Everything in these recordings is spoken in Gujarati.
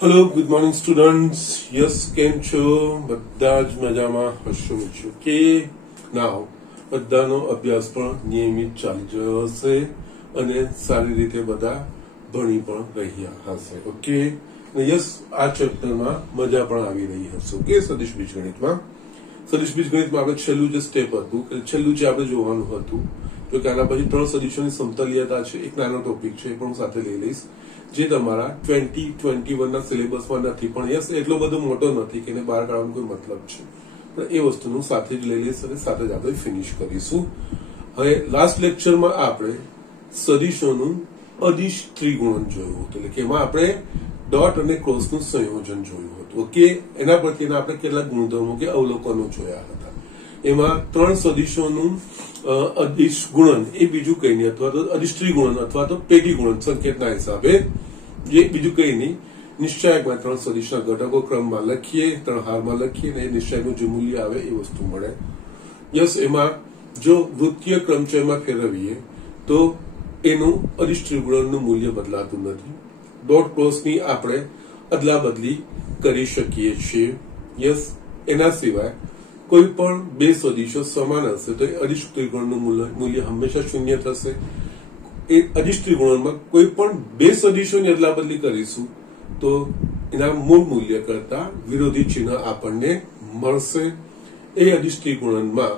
Hello good morning students yes કેમ છો બધા જ મજામાં હશો કે નાવ બધાનો અભ્યાસ પણ નિયમિત ચાલી રહ્યો હશે અને સારી રીતે બધા ભણી પણ રહ્યા હશે ઓકે યસ આ ચેપ્ટરમાં મજા પણ આવી રહી હશે ઓકે સદિશ બીજગણિતમાં આપણે છેલ્લું જે સ્ટેપ હતું કે છેલ્લું જે આપણે જોવાનું હતું તો કે આના પછી 3 સદિશોની સમતલીયતા છે એક નાનો ટોપિક છે પણ હું સાથે લઈ લઈશ જે તમારા 2021 ના સિલેબસમાં નથી પણ યસ એટલો બધો મોટો નથી કે એને બહાર કાઢવાનો કોઈ મતલબ છે પણ એ વસ્તુનું સાથે જ લઈ લઈશ અને સાથે જ આપણે ફિનિશ કરીશું હવે લાસ્ટ લેક્ચરમાં આપણે સદિશોનું અદિશ ત્રિગુણન જોયું હતું એટલે કે એમાં આપણે ડોટ અને ક્રોસનું સંયોજન જોયું હતું ઓકે એના પરથી આપણે કેટલાક ગુણધર્મો કે અવલોકનો જોયા હતા એમાં 3 સદિશોનું અદિશ ગુણન એ બીજું કઈ નહીં અથવા તો અદિશ ત્રિગુણન અથવા તો પેટી ગુણન સંકેતના હિસાબે જે બીજું કઈ નહીં નિશ્ચયકમાં 3 સદિશના ઘટકો ક્રમમાં લખીએ 3 હારમાં લખીએ અને એ નિશ્ચયકનું જે મૂલ્ય આવે એ વસ્તુ મળે યસ એમાં જો વૃત્તીય ક્રમચયમાં ફેરવીએ તો એનું અદિશ ત્રિગુણનનું મૂલ્ય બદલાતું નથી ડોટ ક્રોસની આપણે અદલા બદલી કરી શકીએ છીએ યસ એના સિવાય કોઈ પણ બે સદિશો સમાન હશે તો એ અદિશ ત્રિગુણનનું મૂલ્ય હંમેશા શૂન્ય થશે એ અદિશ ત્રિગુણનમાં કોઈ પણ બે સદિશોની અદલા બદલી કરીશું તો એના મૂળ મૂલ્ય કરતા વિરોધી ચિહ્ન આપણને મળશે એ અદિશ ત્રિગુણનમાં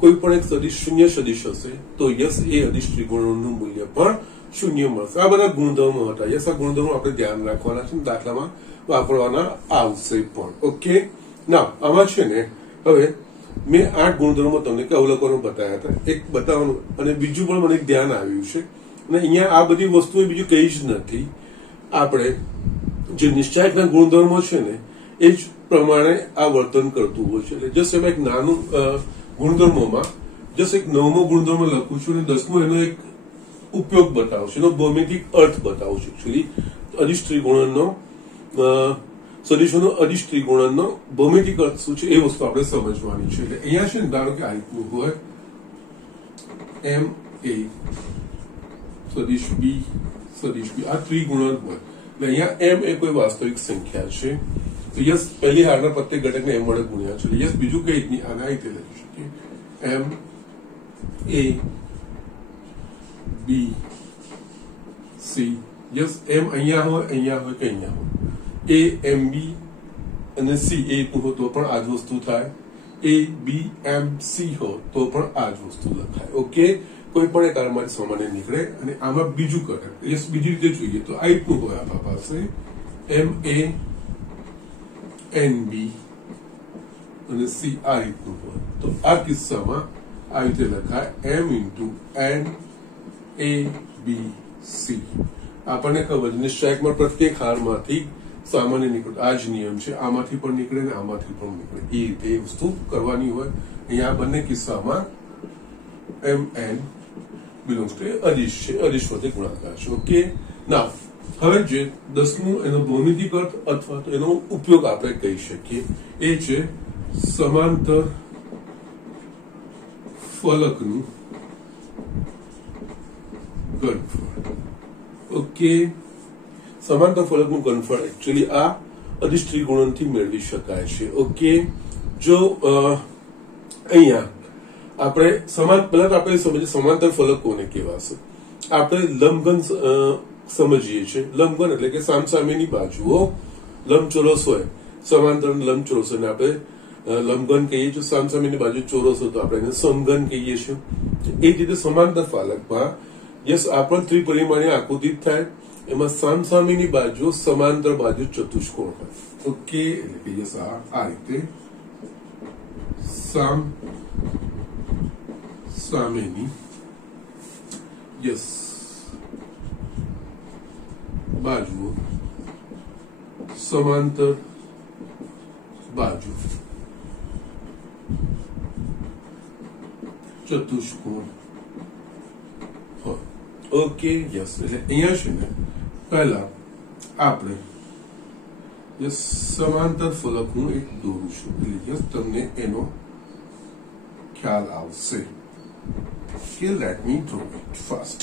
કોઈ પણ એક સદિશ શૂન્ય સદિશ હશે તો યસ એ અદિશ ત્રિગુણનનું મૂલ્ય પણ શૂન્ય મળશે આ બધા ગુણધર્મો હતા યસ આ ગુણધર્મો આપણે ધ્યાન રાખવાના છે દાખલામાં વાપરવાના આવશે પણ ઓકે ના આમાં છે ને હવે મેં 8 ગુણધર્મો તમને કે અવલોકનો બતાવ્યા હતા એક બતાવવાનું અને બીજું પણ મને ધ્યાન આવ્યું છે અને અહીંયા આ બધી વસ્તુઓ બીજું કઈ જ નથી આપણે જે નિશ્ચયકના ગુણધર્મો છે ને એ જ પ્રમાણે આ વર્તન કરતું હોય છે એટલે જસ્ટ એમાં એક નાનું ગુણધર્મોમાં જસ્ટ એક 9મો ગુણધર્મ લખું છું અને 10મો એનો એક ઉપયોગ બતાવશે એનો ભૌમિતિક અર્થ બતાવું છું એકચ્યુઅલી અદિશ ત્રિગુણનનો સદિશોનો અદિશ ત્રિગુણનનો ભૌમિતિક અર્થ શું છે એ વસ્તુ આપણે સમજવાની છે એટલે અહીંયા છે ને ધારો કે આ રીતનું હોય એમ એ સદિશ બી આ ત્રિગુણન હોય એટલે અહીંયા એમ એ કોઈ વાસ્તવિક સંખ્યા છે તો યસ પહેલી હારના પ્રત્યેક ઘટકને એમ વડે ગુણ્યા છે યસ બીજું કઈ નહીં આના રીતે લખી શકીએ એમ એ બી સી યસ એમ અહીંયા હોય કે અહીંયા હોય એ એમ બી અને સી એ હોય તો પણ આ જ વસ્તુ થાય એ બી એમ સી હોય તો પણ આ જ વસ્તુ લખાય ઓકે કોઈ પણ એક આમાંથી સામાન્ય નીકળે અને આમાં બીજું ઘટક યસ બીજી રીતે જોઈએ તો આ રીતનું હોય આપણા પાસે એમ એ એન બી અને સી આ રીતનું હોય તો આ કિસ્સામાં આ રીતે લખાય એમ ઇન્ટુ એન એ બી સી આપણને ખબર છે નિશ્ચયકમાં પ્રત્યેક હારમાંથી સામાન્ય નીકળે આ જ નિયમ છે આમાંથી પણ નીકળે ને આમાંથી પણ નીકળે એ રીતે વસ્તુ કરવાની હોય અહીંયા બંને કિસ્સામાં એમ એન બિલોંગ્સ ટુ અદિશ છે અદિશમાંથી ગુણાકાર છે ઓકે ના હવે જે 10મું એનો ભૌમિતિક અર્થ અથવા તો એનો ઉપયોગ આપણે કહી શકીએ એ છે સમાંતર ફલકનું ઘનફળ ઓકે સમાંતર ફલકનું ઘનફળ એકચ્યુઅલી આ અદિશ ત્રિગુણનથી મેળવી શકાય છે ઓકે જો અહીંયા આપણે પહેલા તો આપણે સમજીએ સમાંતર ફલક કોને કહેવાશે આપણે લંબઘન સમજીએ છીએ લંબઘન એટલે કે સામસામેની બાજુઓ લંબચોરસ હોય સમાંતર લંબચોરસ અને આપણે લંબઘન કહીએ છીએ સામસામેની બાજુ ચોરસ હોય તો આપણે એને સમઘન કહીએ છીએ એ જ રીતે સમાંતર ફલકમાં યસ આ પણ ત્રિપરિમાણીય આકૃતિ થાય એમાં સામસામેની બાજુ સમાંતર બાજુ ચતુષ્કોણ હોય ઓકે એટલે કે યસ આ રીતે સામેની યસ બાજુઓ સમાંતર બાજુ ચતુષ્કોણ હોય ઓકે યસ એટલે અહીંયા છે ને પહેલા આપણે યસ સમાંતર ફલક હું એક દોરું છું એટલે યસ તમને એનો ખ્યાલ આવશે કે let me draw it first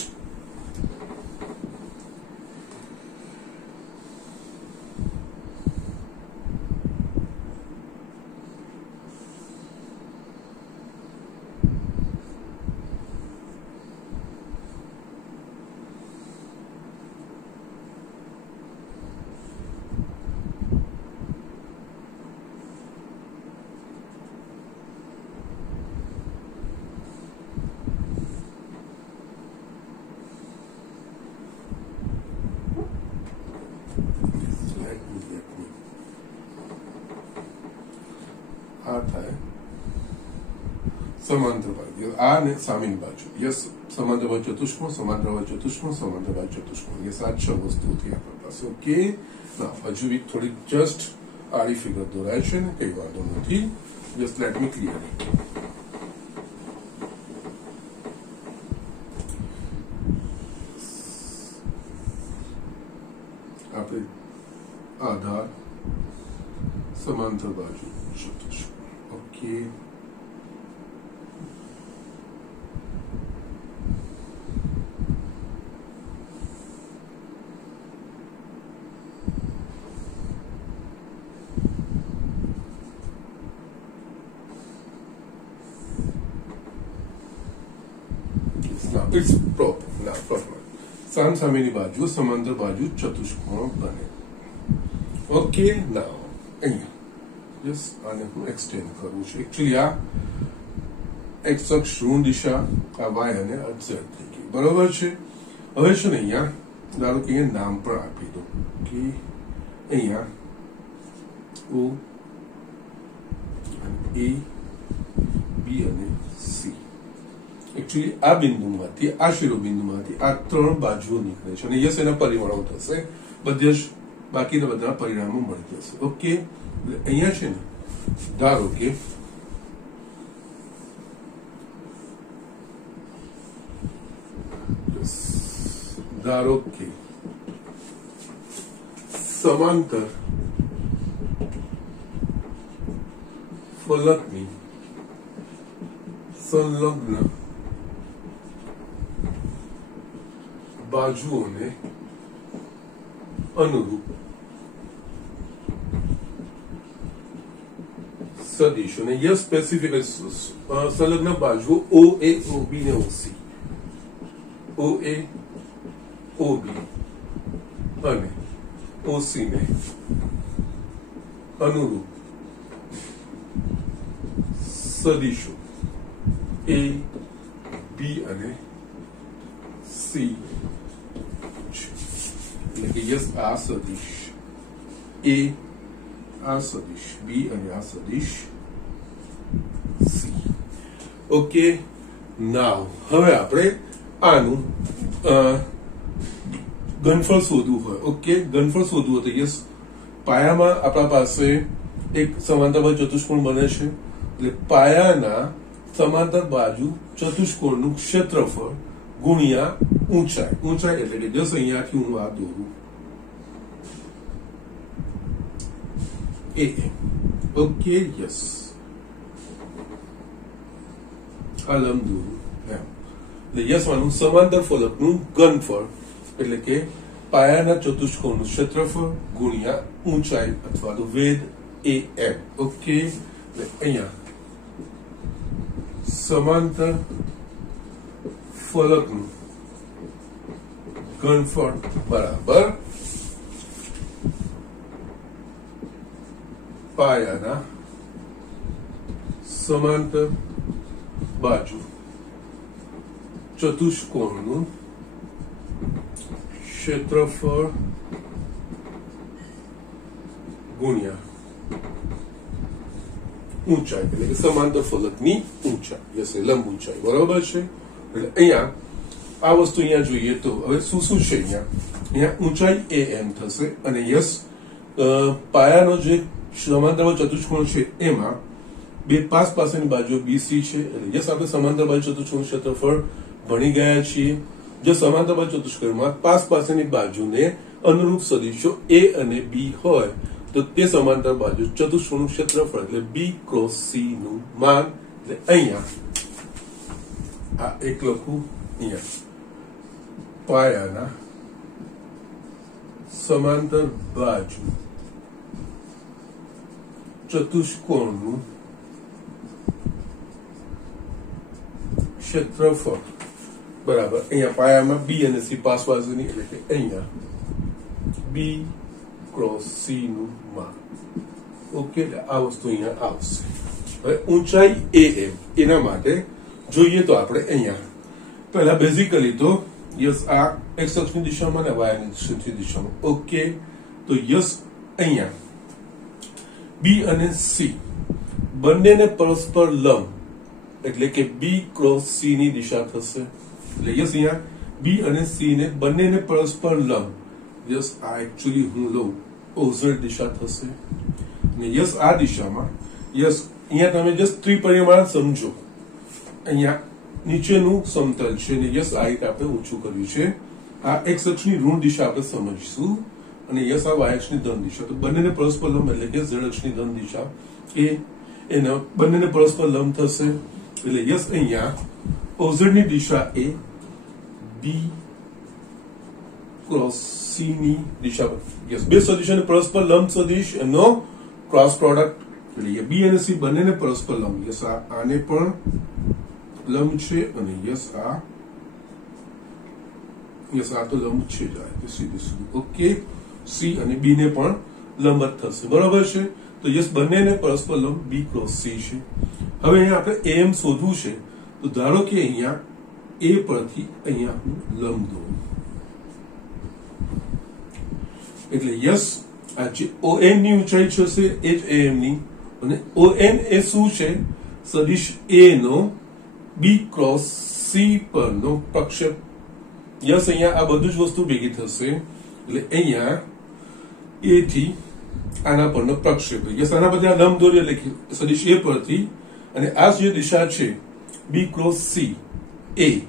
immediately આ થાય સમાંતર બાજુ, આ ને સામેની બાજુ. યસ, સમાંતર બાજુ ચતુષ્કોણ, સમાંતર બાજુ ચતુષ્કોણ, સમાંતર બાજુ ચતુષ્કોણ. યસ, આ 6 વસ્તુઓથી આપણી પાસે. ઓકે, હજુ બી થોડી જસ્ટ આડી ફિગર દોરાય છે ને, કઈ વાંધો નથી. Just let me clear it. આપણે આધાર સમાંતર બાજુ ચતુષ્કોણ. Okay, it's proper. Now, proper. સામેની બાજુ સમાંતર બાજુ ચતુષ્કોણ બને. ઓકે, નાઉ અહીંયા યસ, આને હું એક્સટેન્ડ કરું છું. એકચ્યુઅલી આ એક્સ અક્ષ ઋણ દિશા, આ વાય અને આ ઝેડ થઈ ગઈ. બરોબર છે. હવે છે ને અહીંયા ધારો કે અહીંયા નામ પણ આપી દો કે અહીંયા ઓ એ બી અને સી. એકચ્યુઅલી આ બિંદુમાંથી, આ શિરોબિંદુમાંથી આ 3 બાજુઓ નીકળે છે અને યસ, એના પરિમાણો થશે. બધે જ બાકીના બધા પરિણામો મળી જશે. ઓકે, અહીંયા છે ને ધારો કે સમાંતર ફલકની સંલગ્ન બાજુઓને અનુરૂપ સદિશો ને યસ સ્પેસિફિક સંલગ્ન બાજુઓ ઓ એ ઓ બી ને ઓસી, ઓ એ ઓ બી અને ઓસી ને અનુરૂપ સદિશો એ બી અને સી છે. એટલે કે યસ, આ સદિશ એ, આ સદિશ બી અને આ સદિશ સી. ઓકે, નાવ હવે આપણે આનું ઘનફળ શોધવું હોય. ઓકે, ઘનફળ શોધવું હોય તો યસ, પાયામાં આપણા પાસે એક સમાંતર બાજુ ચતુષ્કોણ બને છે. એટલે પાયાના સમાંતર બાજુ ચતુષ્કોણનું ક્ષેત્રફળ ગુણ્યા ઊંચાઈ. ઊંચાઈ એટલે કે જસ અહીંયાથી હું આ દોરું એ. ઓકે, યસ, આ લંબ દોરું એમ. એટલે યસ માનું સમાંતર ફલકનું ઘનફળ એટલે કે પાયાના ચતુષ્કોણનું ક્ષેત્રફળ ગુણ્યા ઊંચાઈ અથવા તો વેધ એ એમ. ઓકે, એટલે અહીંયા સમાંતર ફલકનું ઘનફળ બરાબર પાયાના સમાંતર બાજુ ચતુષ્કોણનું ક્ષેત્રફળ ગુણ્યા ઊંચાઈ એટલે કે સમાંતર ફલકની ઊંચાઈ. યસ, લંબ ઊંચાઈ. બરોબર છે. એટલે અહીંયા આ વસ્તુ અહીંયા જોઈએ તો હવે શું શું છે અહીંયા ઊંચાઈ એ એમ થશે અને યસ, પાયાનો જે સમાંતર ચતુષ્કોણ છે એમાં બે પાસેની બાજુ બીસી છે. એટલે યસ, આપણે સમાંતર બાજુ ચતુષ્કોણ ક્ષેત્રફળ ભણી ગયા છીએ. જો સમાંતર બાજુ ચતુષ્કોણમાં પાસેની બાજુને અનુરૂપ સદિશો એ અને બી હોય તો તે સમાંતર બાજુ ચતુષ્કોણનું ક્ષેત્રફળ એટલે બી ક્રોસ સી નું માન. એટલે અહીંયા આ એક લખું, અહીંયા પાયાના સમાંતર બાજુ ચતુષ્કોણનું ક્ષેત્રફળ બરાબર અહીંયા પાયામાં બી અને સી પાસ બાજુની એટલે કે અહીંયા બી ક્રોસ સી નું માન. ઓકે, આ વસ્તુ અહીંયા આવશે. હવે ઊંચાઈ એ એમ એના માટે જોઈએ તો આપણે અહીંયા પહેલા બેઝિકલી તો યસ, આ એક્સ અક્ષની દિશામાં અને વાય અક્ષની દિશામાં. ઓકે, તો યસ, અહીંયા બી અને સી બંનેને પરસ્પર લંબ એટલે કે બી ક્રોસ સી ની દિશા થશે એટલે યસ અહીંયા બી અને સી ને બંનેને પરસ્પર લંબ યસ આ એકચ્યુઅલી હું લઉં ઓઝેડ દિશા થશે અને યસ આ દિશામાં યસ અહીંયા તમે જસ્ટ ત્રિપરિમાણ સમજો અહીંયા નીચેનું સમતલ છે અને યસ આ રીતે આપણે ઓછું કર્યું છે આ એક્સ અક્ષની ઋણ દિશા આપણે સમજીશું અને યસ આ વાય અક્ષની ધન દિશા તો બંનેને પરસ્પર લંબ એટલે કે ઝેડ અક્ષની ધન દિશા એને બંનેને પરસ્પર લંબ થશે એટલે યસ અહીંયા ઓઝેડ ની દિશા એ બી ક્રોસ સી ની દિશા યસ બે સદિશોને પરસ્પર લંબ સદિશ એનો ક્રોસ પ્રોડક્ટ એટલે બી અને સી બંનેને પરસ્પર લંબ યસ આને પણ લંબ છે અને યસ આ તો લંબ છે જ આ સીધું સીધું ઓકે સી અને બી ને પણ લંબ જ થશે બરોબર છે તો યસ બંનેને પરસ્પર લંબ બી ક્રોસ સી છે હવે અહીંયા આપણે એમ શોધવું છે તો ધારો કે અહીંયા એ પરથી અહીંયા હું લંબ દોરું એટલે યસ આ જે ON ની ઊંચાઈ છે એ જ AM ની અને ON એ શું છે સદિશ A નો બી ક્રોસ સી પરનો પ્રક્ષેપ યસ અહીંયા આ બધું જ વસ્તુ ભેગી થશે એટલે અહીંયા એ થી આના પરનો પ્રક્ષેપ યસ આના પરથી આ લંબ દોરીએ એટલે સદિશ A પરથી અને આ જે દિશા છે બી ક્રોસ સી એ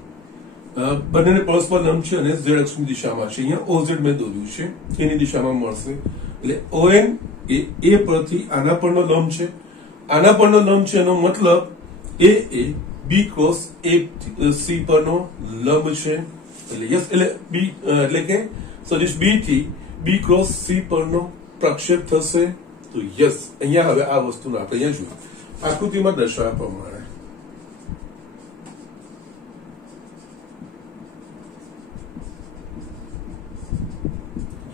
બંનેને પરસ્પર લંબ છે અને ઝેડ અક્ષની દિશામાં છે અહીંયા ઓઝેડ મેં દોર્યું છે એની દિશામાં મળશે એટલે ON એ A પરથી આના પરનો લંબ છે આના પરનો લંબ છે એનો મતલબ એ બી ક્રોસ સી પરનો લંબ છે એટલે યસ એટલે બી એટલે કે સદિશ બી થી બી ક્રોસ સી પરનો પ્રક્ષેપ થશે તો યસ અહીંયા હવે આ વસ્તુને આપણે અહીંયા જોઈએ આકૃતિમાં દર્શાવ્યા પ્રમાણે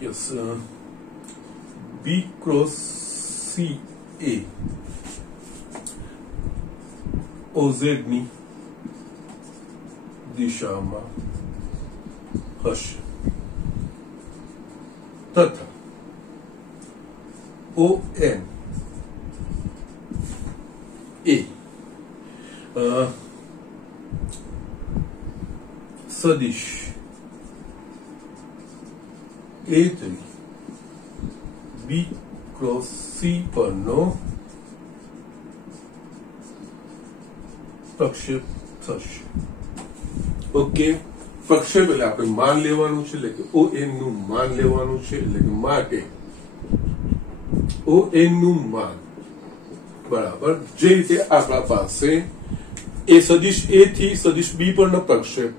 યસ બી ક્રોસ સી એ ઓઝેડ ની દિશામાં હશે તથા ON એ સદિશ A થી બી ક્રોસ સી પરનો પ્રક્ષેપ થશે ઓકે પ્રક્ષેપ એટલે આપણે માન લેવાનું છે એટલે કે ON નું માન લેવાનું છે એટલે કે માટે ON નું માન બરાબર જે રીતે આપણા પાસે એ સદિશ A થી સદિશ B પરનો પ્રક્ષેપ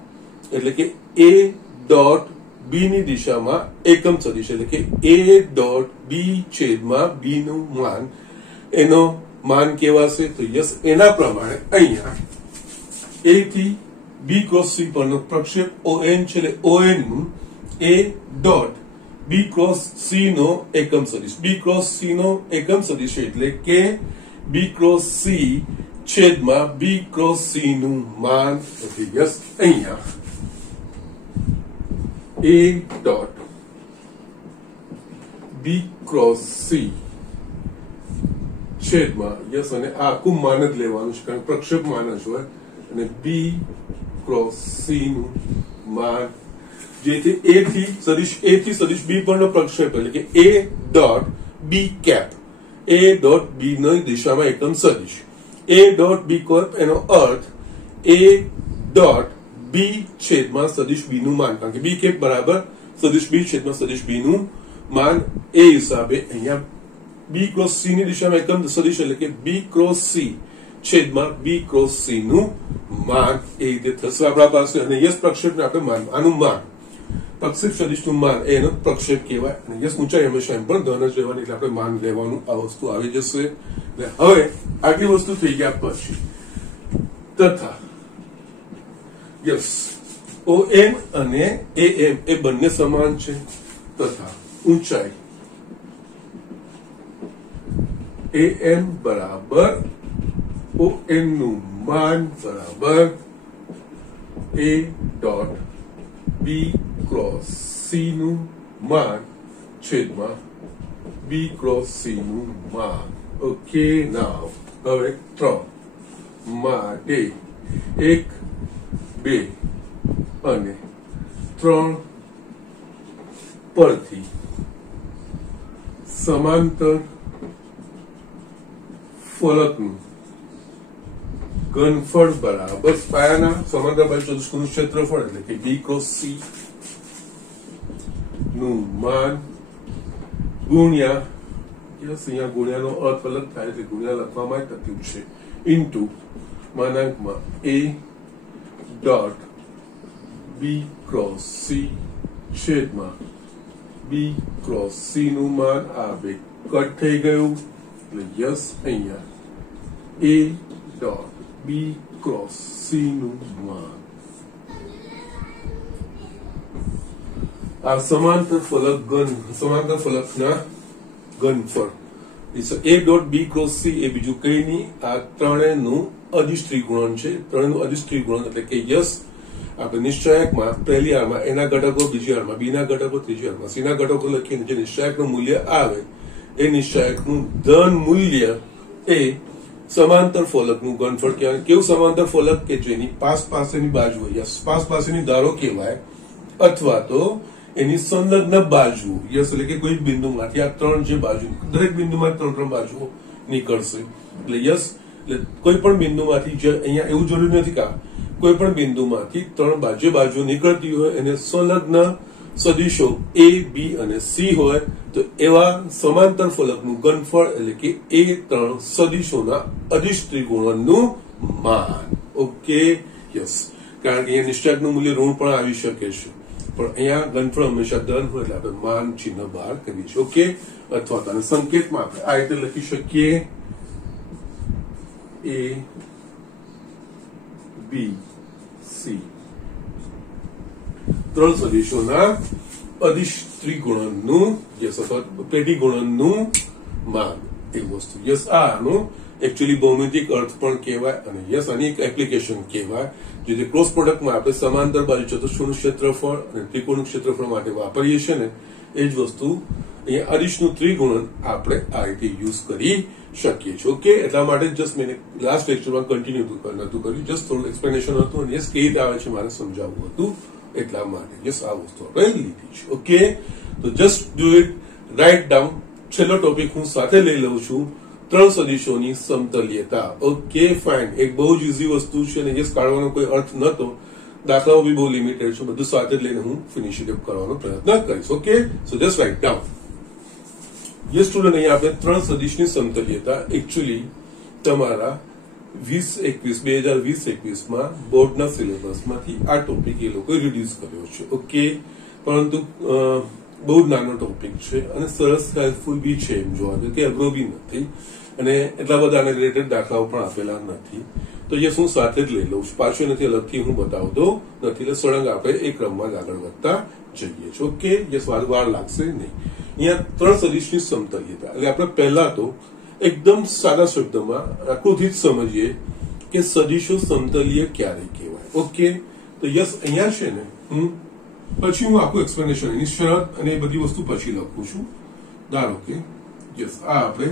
એટલે કે A ડોટ બી ની દિશામાં એકમ સદિશ એટલે કે A ડોટ બી છેદમાં બી નું માન એનો માન કેવાશે તો યસ એના પ્રમાણે અહીંયા A થી બી ક્રોસ સી પરનો પ્રક્ષેપ ON છે એટલે ON નું A dot B cross C નો એકમ સદિશ બી ક્રોસ સી નો એકમ સદિશ એટલે કે બી ક્રોસ સી છેદમાં બી ક્રોસ સી નું માન એટલે યસ અહીંયા A dot B cross C છેદમાં યસ અને આ આખું માન જ લેવાનું છે કારણ પ્રક્ષેપ માન જ હોય અને બી ક્રોસ સી નું માન જેથી A થી સદિશ B પરનો પ્રક્ષેપ એટલે કે A dot B cap A dot B ની દિશામાં એકમ સદિશ A ડોટ બી કેપ એનો અર્થ A ડોટ બી છેદમાં સદિશ બી નું માન કારણ કે બી કેપ બરાબર સદિશ બી છેદમાં સદિશ બી નું માન એ હિસાબે અહીંયા બી ક્રોસ સી ની દિશામાં એકમ સદિશ એટલે કે બી ક્રોસ સી છેદમાં બી ક્રોસ સી નું માન એ રીતે થશે આપણા પાસે અને યસ પ્રક્ષેપ ને આપણે માન આનું માન પ્રક્ષેપ સદિશ નું માન એનો પ્રક્ષેપ કહેવાય અને યસ ઊંચાઈ હંમેશા એમ પણ ધન જ રહેવાની એટલે આપણે માન લેવાનું આ વસ્તુ આવી જશે હવે આટલી વસ્તુ થઈ ગયા પછી તથા યસ ON અને AM એ બંને સમાન છે તથા ઊંચાઈ AM બરાબર ON નું માન બરાબર A dot B cross C નું માન છેદમાં બી ક્રોસ સી નું માન. ઓકે, નાવ હવે 3 માટે 1, 2 અને 3 પરથી સમાંતર ફલકનું ઘનફળ બરાબર પાયાના સમાંતર બાજુ ચતુષ્કોણનું ક્ષેત્રફળ એટલે કે બી ક્રોસ સી નું માન ગુણ્યા અહીંયા ગુણ્યાનો અર્થ અલગ થાય એટલે ગુણ્યા લખવામાં તકલીફ છે ઇન્ટુ માનાંકમાં A dot B cross C છેદમાં બી ક્રોસ સી નું માન આ બે કટ થઈ ગયું એટલે યસ અહીંયા A dot B cross C નું માન આ સમાંતર ફલકના ઘનફળ A dot B cross C એ બીજું કઈ નહીં આ ત્રણેયનું અદિશ ત્રિગુણન છે. ત્રણેયનું અદિશ ત્રિગુણન એટલે કે યસ આપણે નિશ્ચયકમાં પહેલી આરમાં એના ઘટકો બીજી આરમાં બી ના ઘટકો ત્રીજી આરમાં સી ના ઘટકો લખીને જે નિશ્ચયકનું મૂલ્ય આવે એ નિશ્ચયકનું ધન મૂલ્ય એ સમાંતર ફલકનું ઘનફળ કહેવાય. કેવું સમાંતર ફલક કે જેની પાસેની બાજુ યસ પાસેની ધારો કહેવાય અથવા તો એની સંલગ્ન બાજુ યસ એટલે કે કોઈ બિંદુમાંથી આ ત્રણ જે બાજુ દરેક બિંદુમાં ત્રણ બાજુઓ નીકળશે એટલે યસ એટલે કોઈ પણ બિંદુમાંથી જે અહીંયા એવું જરૂરી નથી કે કોઈ પણ બિંદુમાંથી ત્રણ બાજુ નીકળતી હોય એને સંલગ્ન સદિશો એ બી અને સી હોય તો એવા સમાંતર ફલકનું ઘનફળ એટલે કે એ ત્રણ સદિશોના અદિશ ત્રિગુણનનું માન. ઓકે, યસ કારણ કે અહીંયા નિશ્ચયકનું મૂલ્ય ઋણ પણ આવી શકે છે પણ અહીંયા ઘનફળ હંમેશા ધન હોય એટલે આપણે માન ચિહ્ન બહાર કરીએ છીએ. ઓકે, અથવા તો સંકેતમાં આપણે આ રીતે લખી શકીએ એ બી સી ત્રણ સદિશોના અદિશ ત્રિગુણનનું યસ અથવા પેટી ગુણનનું માન એ વસ્તુ યસ આનો એકચ્યુઅલી ભૌમિતિક અર્થ પણ કહેવાય અને યસ આની એક એપ્લિકેશન કહેવાય જે ક્રોસ પ્રોડક્ટમાં આપણે સમાંતર બાજુ ચતુષ્કોણનું ક્ષેત્રફળ અને ત્રિકોણનું ક્ષેત્રફળ માટે વાપરીએ છીએ ને એ જ વસ્તુ અહીંયા અદિશનું ત્રિગુણન આપણે આ રીતે યુઝ કરી શકીએ છીએ. ઓકે, એટલા માટે જસ્ટ મેં લાસ્ટ લેક્ચરમાં કન્ટિન્યુ નતું કર્યું જસ્ટ થોડું એક્સપ્લેનેશન હતું અને યસ કેવી રીતે આવે છે મારે સમજાવવું હતું એટલા માટે યસ આ વસ્તુ આપણે લીધી છે. ઓકે, તો just do it, write down. છેલ્લો ટોપિક હું સાથે લઈ લઉં છું ત્રણ સદિશોની સમતલ્યતા. ઓકે ફાઇન, એક બહુ જ ઇઝી વસ્તુ છે અને યસ કાઢવાનો કોઈ અર્થ નતો, દાખલાઓ બી બહુ લિમિટેડ છે, બધું સાથે લઈને હું ફિનિશ ઇટ કરવાનો પ્રયત્ન કરીશ. ઓકે, સો just write down. Yes student, અહીંયા આપણે ત્રણ સદિશની સમતલ્યતા એકચ્યુઅલી તમારા 2020-2021 બોર્ડના સિલેબસમાંથી આ ટોપિક એ લોકોએ રિડ્યુસ કર્યો છે. ઓકે, પરંતુ બહુ જ નાનો ટોપિક છે અને સરસ હેલ્પફુલ બી છે એમ જોવા જોઈએ કે અઘરો બી નથી અને એટલા બધા આના રિલેટેડ દાખલાઓ પણ આપેલા નથી. તો યસ હું સાથે જ લઈ લઉં છું, પાછું નથી અલગથી હું બતાવતો નથી એટલે સળંગ આપણે એ ક્રમમાં જ આગળ વધતા જઈએ છીએ. ઓકે, યસ વાર લાગશે નહીં. અહીંયા ત્રણ સદિશની સમતલ્યતા એટલે આપણે પહેલા તો એકદમ સાદા શબ્દમાં આકૃતિ જ સમજીએ કે સદિશો સમતલીય ક્યારે કહેવાય. ઓકે, તો યસ અહીંયા છે ને પછી હું આખું એક્સપ્લેનેશન એની શરત અને એ બધી વસ્તુ પછી લખું છું. ધારો કે યસ આ આપણે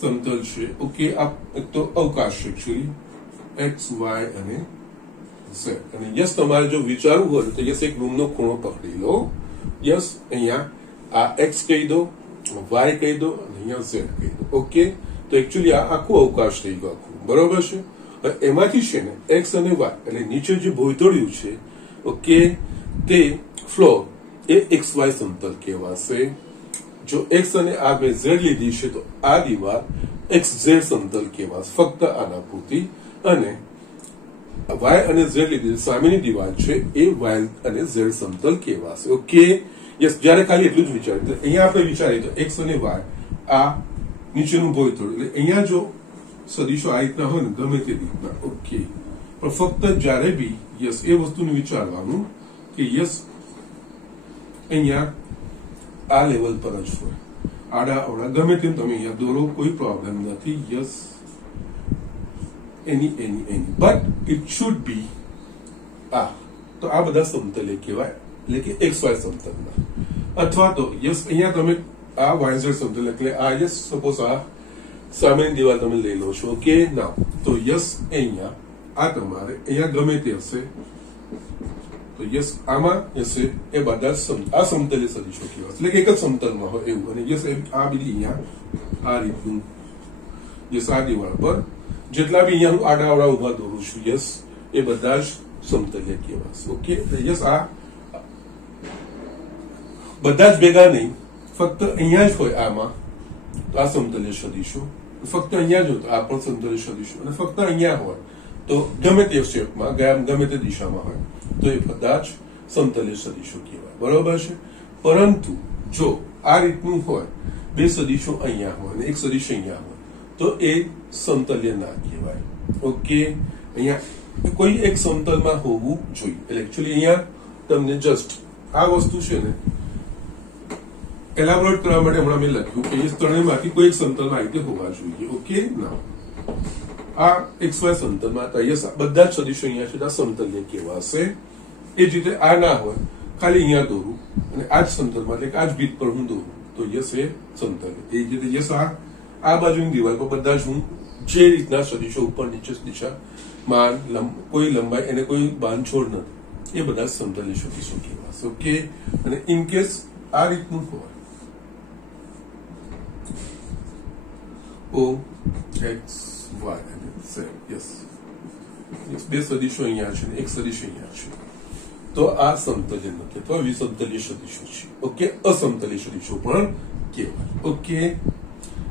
સમતલ છે. ઓકે, આ એક તો અવકાશ છે એકચ્યુઅલી એક્સ વાય અને ઝેડ અને યસ તમારે જો વિચારવું હોય તો યસ એક રૂમનો ખૂણો પકડી લો. યસ અહીંયા આ એક્સ કહી દો, વાય કહી દો અને અહીંયા ઝેડ કહી દો. ઓકે, તો એકચ્યુઅલી આ આખું અવકાશ થઈ ગયું આખું, બરોબર છે. એમાંથી છે ને એક્સ અને વાય એટલે નીચે જે ભોયતળિયું છે ઓકે તે ફ્લોર એ એક્સ વાય સમતલ કહેવાશે. જો એક્સ અને આ બે ઝેડ લીધી છે તો આ દિવાલ એક્સ ઝેડ સમતલ કહેવાશે ફક્ત આના પૂરતી અને વાય અને ઝેડ લીધી સામેની દિવાલ છે એ વાય અને ઝેડ સમતલ કહેવાશે. ઓકે, યસ જયારે ખાલી એટલું જ વિચારીએ અહીંયા આપણે વિચારીએ તો એક્સ અને વાય આ નીચેનું ભોયતળિયું એટલે અહીંયા જો સદિશો આ રીતના હોય ને ગમે તે રીતના. ઓકે, પણ ફક્ત જયારે બી યસ એ વસ્તુને વિચારવાનું કે યસ અહીંયા આ લેવલ પર જ હોય, આડા અવડા ગમે તેમ તમે અહીંયા દોરો, કોઈ પ્રોબ્લેમ નથી. Yes any but it should be આ તો આ બધા સમતલ્ય કહેવાય એટલે કે એક્સ વાય સમતલના. અથવા તો યસ અહીંયા તમે આ YZ સમતલ એટલે આ યસ સપોઝ આ સામેની દિવાલ તમે લઈ લો છો. ઓકે નાઉ તો યસ અહીંયા આ તમારે અહીંયા ગમે તે હશે તો યસ આમાં હશે એ બધા આ સમતલે સદીશો કહેવાય એટલે કે એક જ સમતલમાં હોય એવું. અને યસ આ બીજી અહીંયા આ રીતનું યસ આ દિવાળ પર જેટલા બી અહીંયા હું આડાવડા ઉભા દોરું છું યસ એ બધા જ સમતલ્ય કહેવાશે. ઓકે યસ આ બધા જ ભેગા નહીં, ફક્ત અહીંયા જ હોય આમાં તો આ સમતલ્ય સદીશો, ફક્ત અહીંયા જ હોય તો આ પણ સમતલ્ય સદીશો, અને ફક્ત અહીંયા હોય તો ગમે તે શેપમાં ગમે તે દિશામાં હોય તો એ બધા જ સમતલ્ય સદીશો કહેવાય. બરોબર છે. પરંતુ જો આ રીતનું હોય બે સદીશો અહીંયા હોય અને એક સદીશ અહીંયા હોય તો એ સમતલ્ય ના કહેવાય. ઓકે અહીંયા કોઈ એક સમતલમાં હોવું જોઈએ. એટલે એકચ્યુઅલી અહીંયા તમને જસ્ટ આ વસ્તુ છે ને એલાબોરેટ કરવા માટે હમણાં મેં લખ્યું કે એ ત્રણેયમાંથી કોઈ એક સમતલમાં આ રીતે હોવા જોઈએ. ઓકે ના આ XY સમતલમાં હતા બધા જ સદીશો અહીંયા છે આ સમતલ્ય કહેવાશે. એ જ રીતે આ ના હોય ખાલી અહીંયા દોરું અને આ જ સમતલમાં એટલે આ જ ભીત પર હું દોરું તો યસ એ સમતલ્ય. એ જ રીતે યસ આ બાજુની દિવાલ પર બધા જ હું જે રીતના સદીશો ઉપર નીચે દિશામાં કોઈ લંબાઈ એને કોઈ બાંધછોડ નથી એ બધા સમતલ્ય સદીશો કહેવાશે. ઓકે અને ઇન કેસ આ રીતનું હોય O X Y યસ બે સદીશો અહીંયા છે એક સદીશ અહીંયા છે તો આ સમતલ્ય નથી અથવા વિસમતલ્ય સદીશો છે. ઓકે અસમતલ્ય સદીશો પણ કહેવાય. ઓકે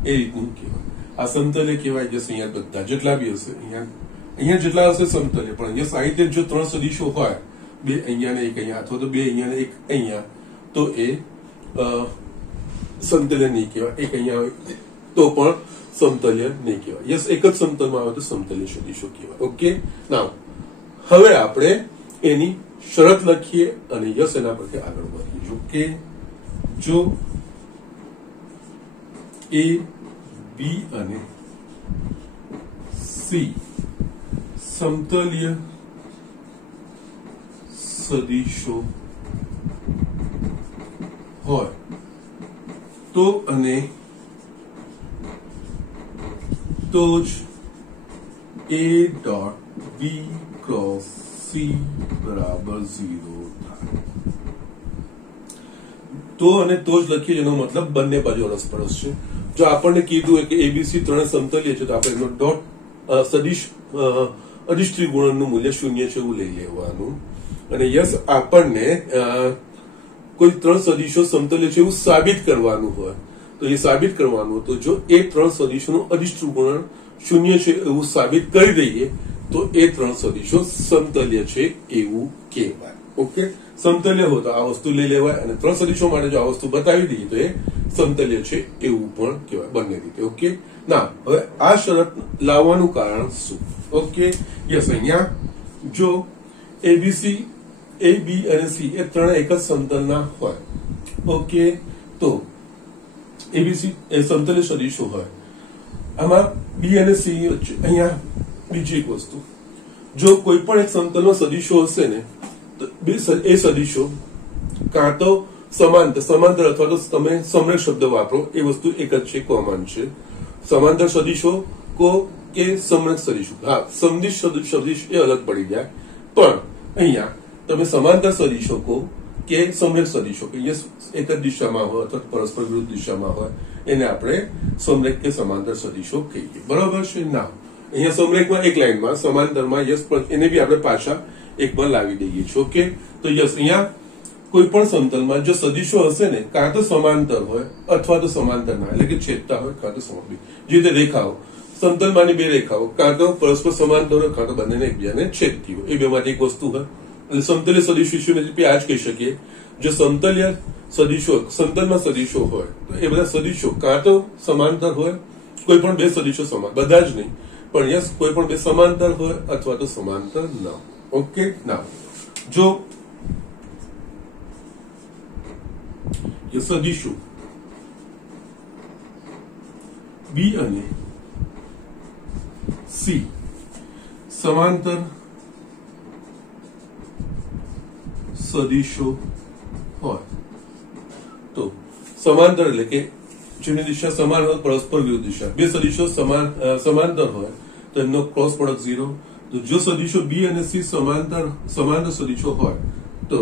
એ રીતનું કહેવાય. આ સમતલ્ય કહેવાય જશે અહીંયા બધા જેટલા બી હશે અહીંયા જેટલા હશે સમતલ્ય. પણ અહીંયા સાહિત્ય જો ત્રણ સદીશો હોય બે અહીંયા ને એક અહીંયા અથવા તો બે અહીંયા ને એક અહીંયા તો એ સમતલ્ય નહીં કહેવાય. એક અહીંયા હોય તો પણ સમતલ્ય નહીં કહેવાય. યસ એક જ સમતલમાં આવે તો સમતલ્ય સદીશો કહેવાય. ઓકે નાઉ હવે આપણે એની શરત લખીએ અને યસ એના પરથી આગળ વધીએ. ઓકે જો A B અને C સમતલ્ય સદીશો હોય તો અને તો જ A dot B cross C બરાબર 0 થાય. તો અને તો જ લખીએ જેનો મતલબ બંને બાજુ અરસપરસ છે. જો આપણને કીધું હોય કે ABC ત્રણે સમતલ્ય છે તો આપણે એનો ડોટ સદીશ અધિષ્ઠિત ગુણનનું મૂલ્ય 0 છે એવું લઈ લેવાનું. અને યસ આપણને કોઈ ત્રણ સદીશો સમતલ્ય છે એવું સાબિત કરવાનું હોય તો એ સાબિત કરવાનું તો જો એ ત્રણ સદીશોનું અધિષ્ઠિત ગુણન 0 છે એવું સાબિત કરી દઈએ તો એ ત્રણ સદીશો સમતલ્ય છે એવું કહેવાય. ઓકે સમતલ્ય હોય તો આ વસ્તુ લઈ લેવાય અને ત્રણ સદીશો માટે જો આ વસ્તુ બતાવી દઈએ તો એ સમતલ્ય છે એવું પણ કહેવાય બંને રીતે. ઓકે ના હવે આ શરત લાવવાનું કારણ શું? ઓકે યસ અહીંયા જો ABC A B અને C એ ત્રણ એક જ સમતલના હોય ઓકે તો ABC એ સમતલ્ય સદીશો હોય આમાં B અને C વચ્ચે અહીંયા બીજી એક વસ્તુ જો કોઈ પણ એક સમતલનો સદીશો હશે ને તો એ સદીશો કાં તો સમાંતર અથવા તો તમે સમરેખ શબ્દ વાપરો એ વસ્તુ એક જ છે કોમન છે. સમાંતર સદીશો કો કે સમરેખ સદીશો હા સમદિશ સદીશ એ અલગ પડી જાય પણ અહીંયા તમે સમાંતર સદીશો કો કે સમરેખ સદીશો કે એક જ દિશામાં હોય અથવા પરસ્પર વિરુદ્ધ દિશામાં હોય એને આપણે સમરેખ કે સમાંતર સદીશો કહીએ. બરોબર છે ના અહીંયા સમરેખમાં એક લાઈનમાં સમાંતરમાં યસ પણ એને બી આપણે પાછા એક પર લાવી દઈએ છીએ. ઓકે તો યસ અહીંયા કોઈ પણ સમતલમાં જો સદીશો હશે ને કાં તો સમાંતર હોય અથવા તો સમાંતર ના એટલે કે છેદતા હોય કાં તો સમાંતર જે રીતે રેખાઓ સમતલમાંની બે રેખાઓ કાં તો પરસ્પર સમાંતર હોય કાં તો બંનેને એકબીજાને છેદતી હોય એ બે માંથી એક વસ્તુ હોય એટલે સમતલ્ય સદીશો વિશે આ જ કહી શકીએ જો સમતલ્ય સદીશો સમતલમાં સદીશો હોય તો એ બધા સદીશો કાં તો સમાંતર હોય કોઈ પણ બે સદીશો સમાન બધા જ નહીં પણ યસ કોઈ પણ બે સમાંતર હોય અથવા તો સમાંતર ના. ઓકે ના જો સદીશો B અને C સમાંતર સદીશો હોય તો समांतर એટલે કે જેની દિશા સમાન હોય પરસ્પર વિરુદ્ધ દિશા બે સદિશો સમાંતર હોય તો એમનો ક્રોસ પ્રોડક્ટ 0 તો જો સદિશો બી અને સી સમાંતર સદિશો હોય તો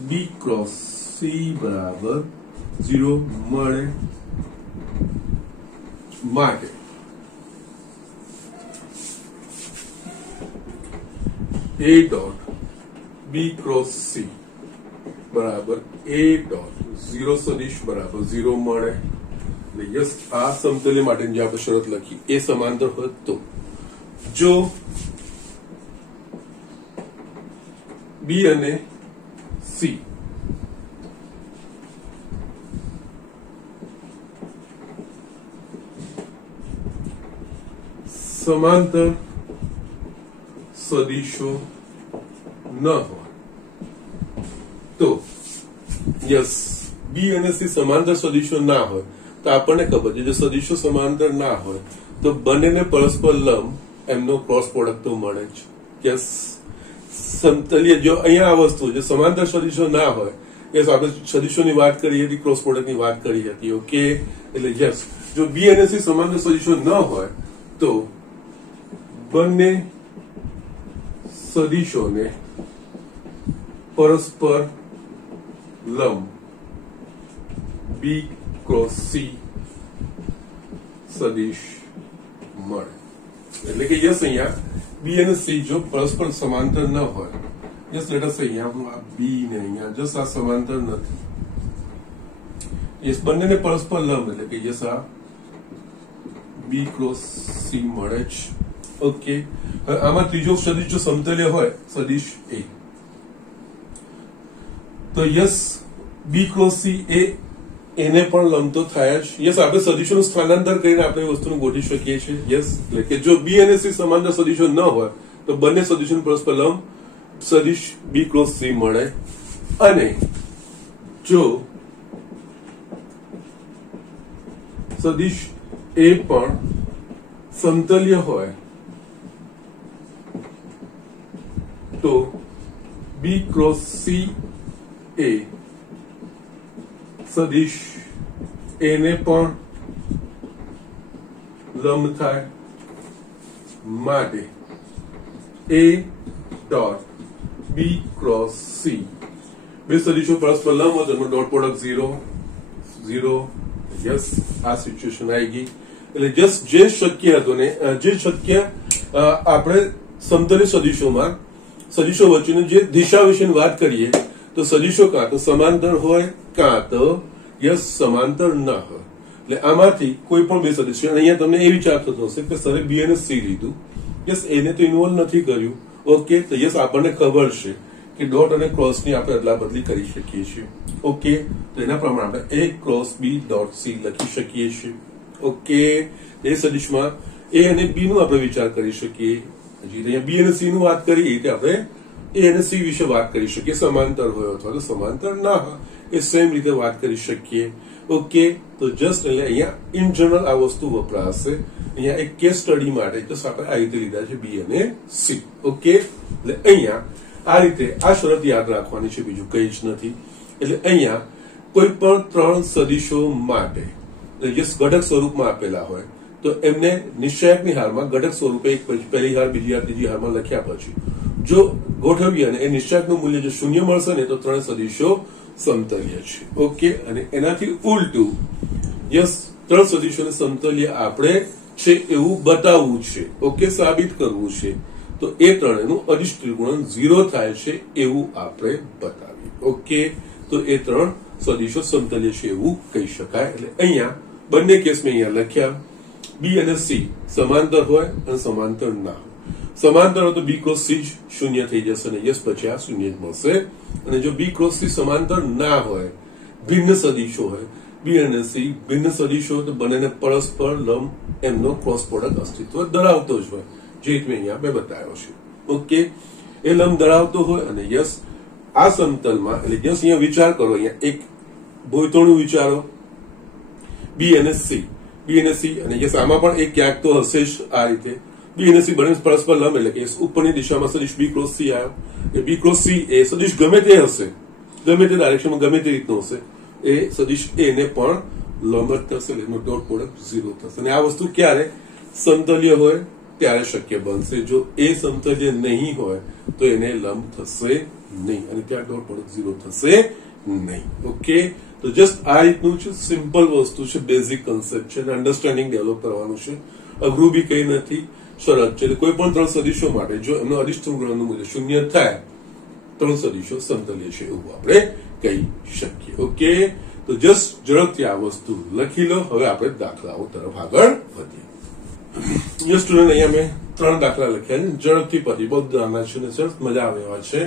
બી ક્રોસ સી બરાબર 0 મળે માટે A dot B cross C बराबर A dot 0 सदिश बराबर 0 મળે यस आ समतुल्य माटेनी जे આપણે શરત લખી એ સમાંતર હોય તો જો B અને C समांतर सदिशो न हो तो यस बी અને સી સમાંતર સદિશો ના હોય તો આપણને ખબર છે જો સદિશો સમાંતર ના હોય તો બંનેને પરસ્પર લંબ એમનો ક્રોસ પ્રોડક્ટ તો મળે જ યસ સમતલ્ય જો અહીંયા આ વસ્તુ જો સમાંતર સદિશો ના હોય યસ આપણે સદિશોની વાત કરી હતી ક્રોસ પ્રોડક્ટની વાત કરી હતી ઓકે એટલે યસ જો બી અને સી સમાંતર સદિશો ન હોય તો બંને સદિશોને પરસ્પર લંબ બી ક્રોસ સી સદિશ મળે એટલે કે યસ અહીંયા બી અને સી જો પરસ્પર સમાંતર ન હોય યસ લેટ અસ અહીંયા હું આ બી ને અહીંયા જસ્ટ આ સમાંતર નથી યસ બંનેને પરસ્પર લંબ એટલે કે યસ આ બી ક્રોસ સી મળે જ ઓકે આમાં ત્રીજો સદિશ જો સમતલ્ય હોય સદિશ એ તો યસ બી ક્રોસ સી એને પણ લંબ તો થાય જ યસ આપણે સદિશોનું સ્થાનાંતર કરીને આપણે એ વસ્તુને ગોઠવી શકીએ છીએ યસ એટલે કે જો બી અને સી સમાંતર સદિશો ન હોય તો બંને સદિશોનું પરસ્પર લંબ સદિશ બી ક્રોસ સી મળે અને જો સદિશ એ પણ સમતલ્ય હોય તો બી ક્રોસ સી એ સદિશ એને પણ લંબ થાય માટે A dot B cross C બે સદિશો પરસ્પર લંબ હોય તો ડોટ પ્રોડક્ટ 0 0 યસ આ સિચ્યુએશન આવી ગઈ એટલે જસ્ટ જે શક્ય હતું ને જે શક્ય આપણે સમતલ્ય સદિશોમાં સદિશો વચ્ચેની જે દિશા વિશેની વાત કરીએ તો સદિશો કાં તો સમાંતર હોય કાં તો યસ સમાંતર ન હોય એટલે આમાંથી કોઈ પણ બે સદિશો અહીંયા તમને એ વિચાર થતો હશે કે સરે બી અને સી લીધું યસ એને તો ઇન્વોલ્વ નથી કર્યું ઓકે તો યસ આપણને ખબર છે કે ડોટ અને ક્રોસની આપણે અદલા બદલી કરી શકીએ છીએ ઓકે તો એના પ્રમાણે આપણે એ ક્રોસ બી ડોટ સી લખી શકીએ છીએ ઓકે એ સદિશમાં એ અને બી નું આપણે વિચાર કરી શકીએ હજી અહીંયા બી અને સી નું વાત કરીએ કે આપણે એ અને સી વિશે વાત કરી શકીએ સમાંતર હોય અથવા તો સમાંતર ના હોય એ સેમ રીતે વાત કરી શકીએ ઓકે તો જસ્ટ અહીંયા ઇન જનરલ આ વસ્તુ વપરાશે અહીંયા એક કેસ સ્ટડી માટે જસ્ટ આપણે આ રીતે લીધા છે બી અને સી ઓકે એટલે અહીંયા આ રીતે આ શરત યાદ રાખવાની છે બીજું કંઈ જ નથી એટલે અહીંયા કોઈ પણ ત્રણ સદિશો માટે યસ ઘટક સ્વરૂપમાં આપેલા હોય તો એમને નિશ્ચયકની હારમાં ઘટક સ્વરૂપે એક પહેલી હાર બીજી હાર ત્રીજી હારમાં લખ્યા પછી જો ગોઠવીએ અને એ નિશ્ચયકનું મૂલ્ય જો શૂન્ય મળશે ને તો ત્રણ સદિશો સમતલ્ય છે ઓકે અને એનાથી ઉલટું યસ ત્રણ સદિશોને સમતલ્ય આપણે છે એવું બતાવવું છે ઓકે સાબિત કરવું છે તો એ ત્રણેયનું અદિશ ત્રિગુણન 0 થાય છે એવું આપણે બતાવીએ ઓકે તો એ ત્રણ સદિશો સમતલ્ય છે એવું કહી શકાય એટલે અહીંયા બંને કેસ મેં અહીંયા લખ્યા બી અને સી સમાંતર હોય અને સમાંતર ના હોય સમાંતર હોય તો બી ક્રોસ સી શૂન્ય થઈ જશે અને યસ પછી આ શૂન્ય જ મળશે અને જો બી ક્રોસ સી સમાંતર ના હોય ભિન્ન સદિશો હોય બી અને સી ભિન્ન સદિશો તો બંનેને પરસ્પર લંબ એમનો ક્રોસ પ્રોડક્ટ અસ્તિત્વ ધરાવતો જ હોય જે મેં અહીંયા મેં બતાવ્યો છે ઓકે એ લંબ ધરાવતો હોય અને યસ આ સમતલમાં એટલે યસ અહીંયા વિચાર કરો અહીંયા એક ભોયતોણું વિચારો બી અને સી અને યસ આમાં પણ એક ક્યાંક તો હશે જ આ રીતે બી અને સી બંને પરસ્પર લંબ એટલે કે ઉપરની દિશામાં સદિશ બી ક્રોસ સી આવ્યો એ બી ક્રોસ સી એ સદિશ ગમે તે હશે ગમે તે ડાયરેક્શનમાં ગમે તે રીતનો હશે એ સદિશ એ ને પણ લંબ જ થશે, એનો ડોટ પ્રોડક્ટ 0 થશે. અને આ વસ્તુ ક્યારે સમતલ્ય હોય ત્યારે શક્ય બનશે. જો એ સમતલ્ય નહીં હોય તો એને લંબ થશે નહીં અને ત્યાં ડોટ પ્રોડક્ટ 0 થશે નહીં. ઓકે, તો જસ્ટ આ રીતનું છે, સિમ્પલ વસ્તુ છે, બેઝિક કન્સેપ્ટ છે અને અન્ડરસ્ટેન્ડિંગ ડેવલપ કરવાનું છે. અઘરું બી કઈ નથી, શરત છે. કોઈ પણ ત્રણ સદિશો માટે જો એમનું અધિષ્ઠાન ગુણનનું મૂલ્ય 0 થાય, ત્રણ સદિશો સમતલ્ય છે એવું આપણે કહી શકીએ. ઓકે, તો જસ્ટ ઝડપથી આ વસ્તુ લખી લો. હવે આપણે દાખલાઓ તરફ આગળ વધીએ. યસ સ્ટુડન્ટ, અહીંયા મેં 3 દાખલા લખ્યા છે, ઝડપથી પતિ બહુ નાના છે ને સરસ મજા આવે એવા છે.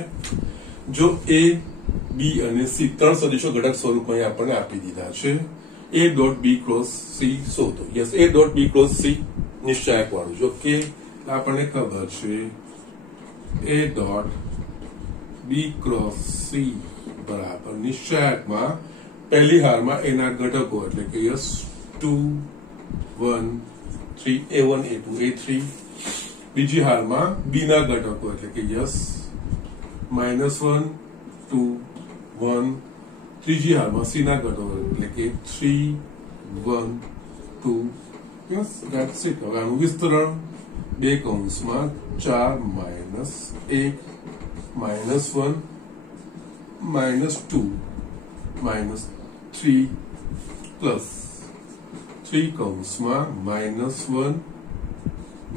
જો એ, બી અને સી ત્રણ સદિશો ઘટક સ્વરૂપમાં આપણને આપી દીધા છે. A dot B cross C શોધો. Yes, A dot B cross C નિશ્ચાયક વાળું છે. ઓકે, આપણને ખબર છે A dot B cross C બરાબર નિશ્ચાયકમાં પહેલી હારમાં એના ઘટકો એટલે કે યસ 2 1 3 a1 a2 a3, બીજી હારમાં બી ના ઘટકો એટલે કે યસ -1 2 1, ત્રીજી હારમાં સી ના ઘટકો એટલે કે 3 1 2. Yes, that's it. હવે આનું વિસ્તરણ 2 કૌંસમાં 4 -1 -1 -2 -3 પ્લસ 3 કૌંસમાં -1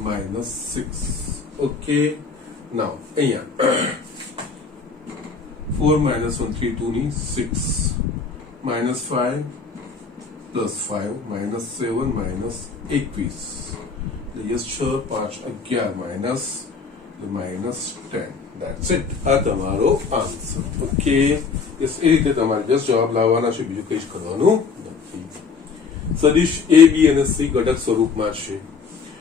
-6. ઓકે, નાઉ અહીંયા 4 -1 3 2 ની 6 -5 પ્લસ 5 -7 -21. યસ 6 5 11 -10. That's it. આ તમારો આન્સર. ઓકે, યસ, એ રીતે તમારે જસ્ટ જવાબ લાવવાના છે, બીજું કંઈ જ કરવાનું નથી. સદિશ એ, બી અને સી ઘટક સ્વરૂપમાં છે.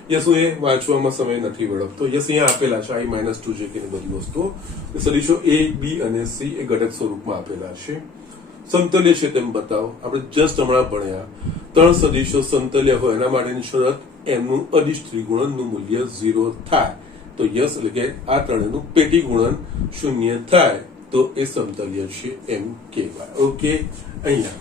યસ, હું એ વાંચવામાં સમય નથી વેડફતો. યસ, અહીંયા આપેલા છે i -2 છે કે બધી વસ્તુઓ. સદિશો એ, બી અને સી એ ઘટક સ્વરૂપમાં આપેલા છે. સમતલ્ય છે તેમ બતાવો. આપણે જસ્ટ હમણાં ભણ્યા ત્રણ સદિશો સમતલ્ય હોય એના માટેની શરત એમનું અદિશ ત્રિગુણનનું મૂલ્ય 0 થાય. તો યસ, એટલે કે આ ત્રણેયનું પેટી ગુણન 0 થાય તો એ સમતલ્ય છે એમ કહેવાય. ઓકે, અહીંયા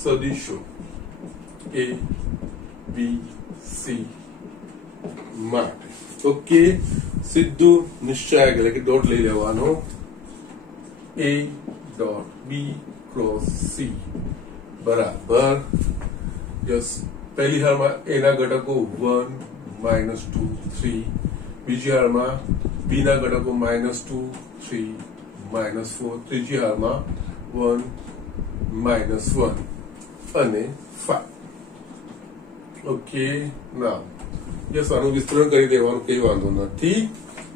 સદિશો એ, બી, સી માટે ઓકે, સીધું નિશ્ચાયક એટલે કે ડોટ લઈ લેવાનો. A dot B cross C બરાબર યસ, પહેલી હારમાં એના ઘટકો 1 -2 3, બીજી હારમાં બી ના ઘટકો -2 3 -4, ત્રીજી હારમાં 1 -1 અને 5. ઓકે, ના યસ, આનું વિસ્તરણ કરી દેવાનું કઈ વાંધો નથી.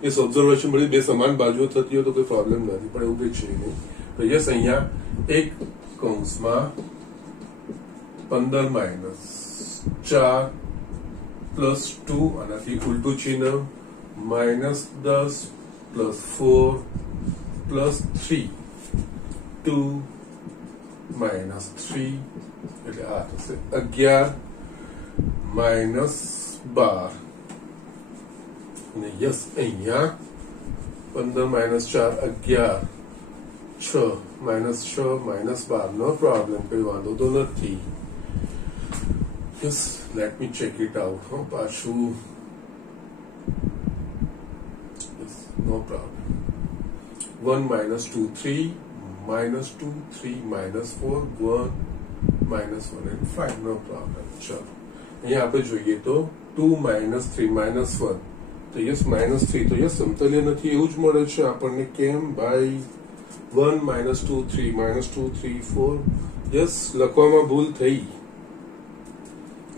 યસ, ઓબ્ઝર્વેશન બધી બે સમાન બાજુઓ થતી હોય તો કોઈ પ્રોબ્લેમ નથી, પણ એવું કઈ છે નહીં. તો યસ, અહીંયા એક કૌંસમાં 15 -4 પ્લસ 2, આનાથી ઉલટું ચિહ્ન -10 પ્લસ 4 પ્લસ 3 2 -3 એટલે આ થશે 11 -12. અને યસ, અહીંયા 15 -4 11 6 -12 નો પ્રોબ્લેમ, કોઈ વાંધો તો નથી. Yes, let me check it out. પાછું નો પ્રોબ્લેમ. 1 -2 3 -2 3 -4 1 -1 and 5 no problem. ચલો, અહીંયા આપણે જોઈએ તો 2 -3 -1 તો યસ -3 તો યસ સમતલ્ય નથી એવું જ મળે છે આપણને. કેમ ભાઈ? 1 -2 3 -2 3 4. યસ, લખવામાં ભૂલ થઈ.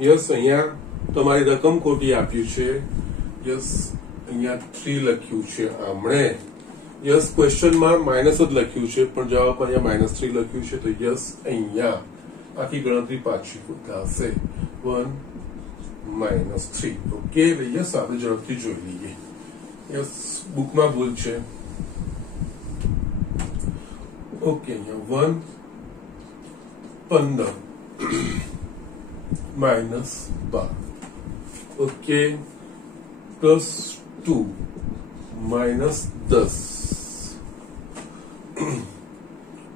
યસ, અહીંયા તમારી રકમ ખોટી આપ્યું છે. યસ, અહીંયા 3 લખ્યું છે આમણે. યસ, ક્વેશ્ચનમાં માઇનસ જ લખ્યું છે પણ જવાબમાં અહીંયા -3 લખ્યું છે. તો યસ, અહીંયા આખી ગણતરી પાછી થશે 1 -3. ઓકે, યસ, આપણે ઝડપથી જોઈ લઈએ. યસ, બુકમાં ભૂલ છે. ઓકે, અહીંયા 1 -12 ઓકે પ્લસ 2 -10